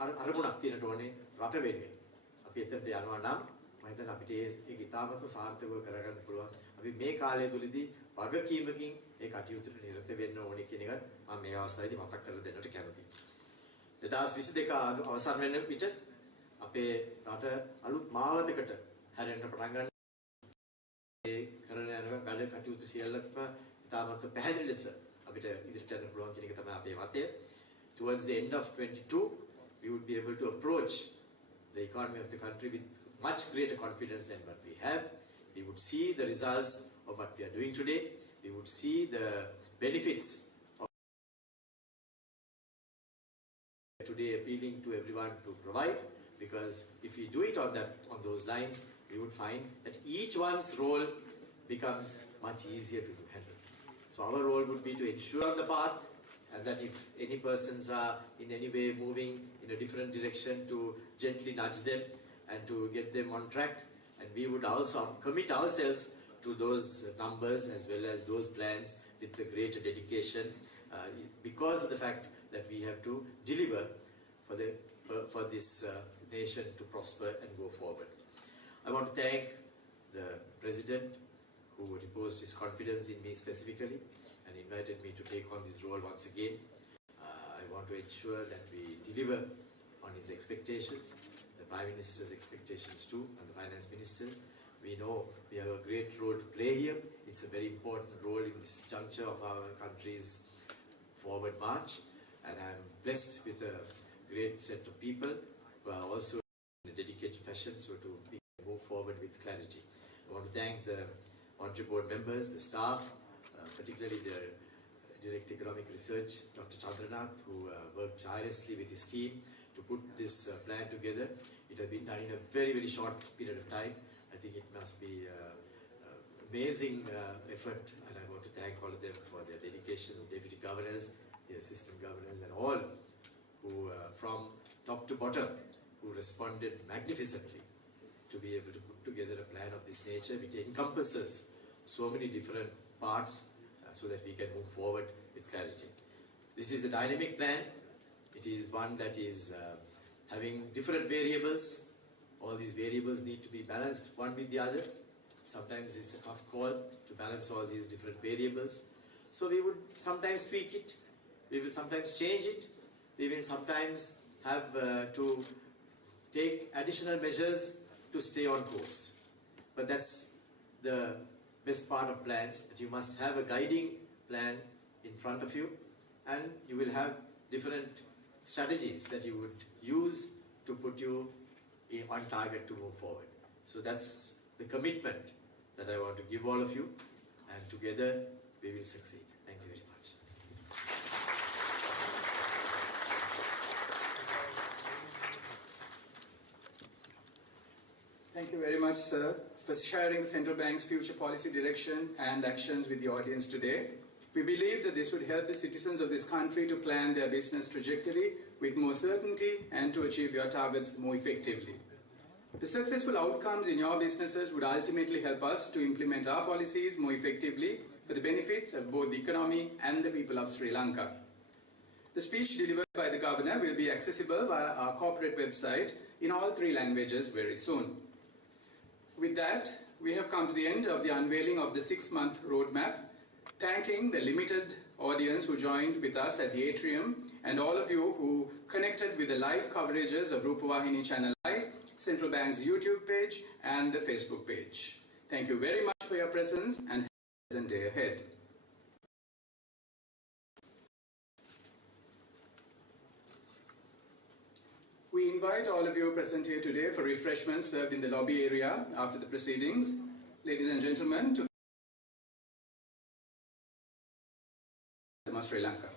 අරමුණක් තියෙන්න ඕනේ රට වෙනුවෙන්. අපි එතනට යනවා නම් මම හිතන්නේ අපිට ඒක ඉතාමත්ම සාර්ථකව කරගන්න පුළුවන්. අපි මේ කාලය තුලදී වගකීමකින් ඒ කටයුතුට නිරත වෙන්න ඕනේ කියන එකත් මම මේ අවස්ථාවේදී මතක් කරලා දෙන්නට කැමතියි. 2022 අවසන් වෙන විට අපේ රට අලුත් මාවතකට හැරෙන්න පටන් ගන්නවා. ඒ කරන යන වැඩ කටයුතු සියල්ලක්ම ඉතාමත් පැහැදිලි ලෙස අපිට ඉදිරියට යන්න පුළුවන් කියන එක තමයි අපේ මතය. Towards the end of 22, we would be able to approach the economy of the country with much greater confidence than what we have. We would see the results of what we are doing today. We would see the benefits of today appealing to everyone to provide. Because if we do it on those lines, we would find that each one's role becomes much easier to handle. So our role would be to ensure the path, and that if any persons are in any way moving in a different direction, to gently nudge them and to get them on track. And we would also commit ourselves to those numbers as well as those plans with a greater dedication, because of the fact that we have to deliver for this nation to prosper and go forward. I want to thank the President who reposed his confidence in me specifically and invited me to take on this role once again. I want to ensure that we deliver on his expectations, the Prime Minister's expectations too, and the Finance Minister's. We know we have a great role to play here. It's a very important role in this juncture of our country's forward march, and I'm blessed with a great set of people who are also in a dedicated fashion, so to move forward with clarity. I want to thank the Monetary Board members, the staff, particularly the Director Economic Research, Dr. Chandranath, who worked tirelessly with his team to put this plan together. It has been done in a very, very short period of time. I think it must be amazing effort, and I want to thank all of them for their dedication, the Deputy Governors, the Assistant Governors, and all who, from top to bottom, who responded magnificently to be able to put together a plan of this nature which encompasses so many different parts so that we can move forward with clarity. This is a dynamic plan. It is one that is having different variables. All these variables need to be balanced one with the other. Sometimes it's a tough call to balance all these different variables. So we would sometimes tweak it. We will sometimes change it. We will sometimes have to take additional measures to stay on course. But that's the best part of plans, that you must have a guiding plan in front of you, and you will have different strategies that you would use to put you on target to move forward. So that's the commitment that I want to give all of you, and together we will succeed. Thank you very much. Thank you very much, sir, for sharing the central bank's future policy direction and actions with the audience today. We believe that this would help the citizens of this country to plan their business trajectory with more certainty and to achieve your targets more effectively. The successful outcomes in your businesses would ultimately help us to implement our policies more effectively for the benefit of both the economy and the people of Sri Lanka. The speech delivered by the Governor will be accessible via our corporate website in all 3 languages very soon. With that, we have come to the end of the unveiling of the 6-month roadmap, thanking the limited audience who joined with us at the atrium and all of you who connected with the live coverages of Rupavahini Channel I, Central Bank's YouTube page and the Facebook page. Thank you very much for your presence and have a pleasant day ahead. We invite all of you present here today for refreshments served in the lobby area after the proceedings. Ladies and gentlemen, to Sri Lanka.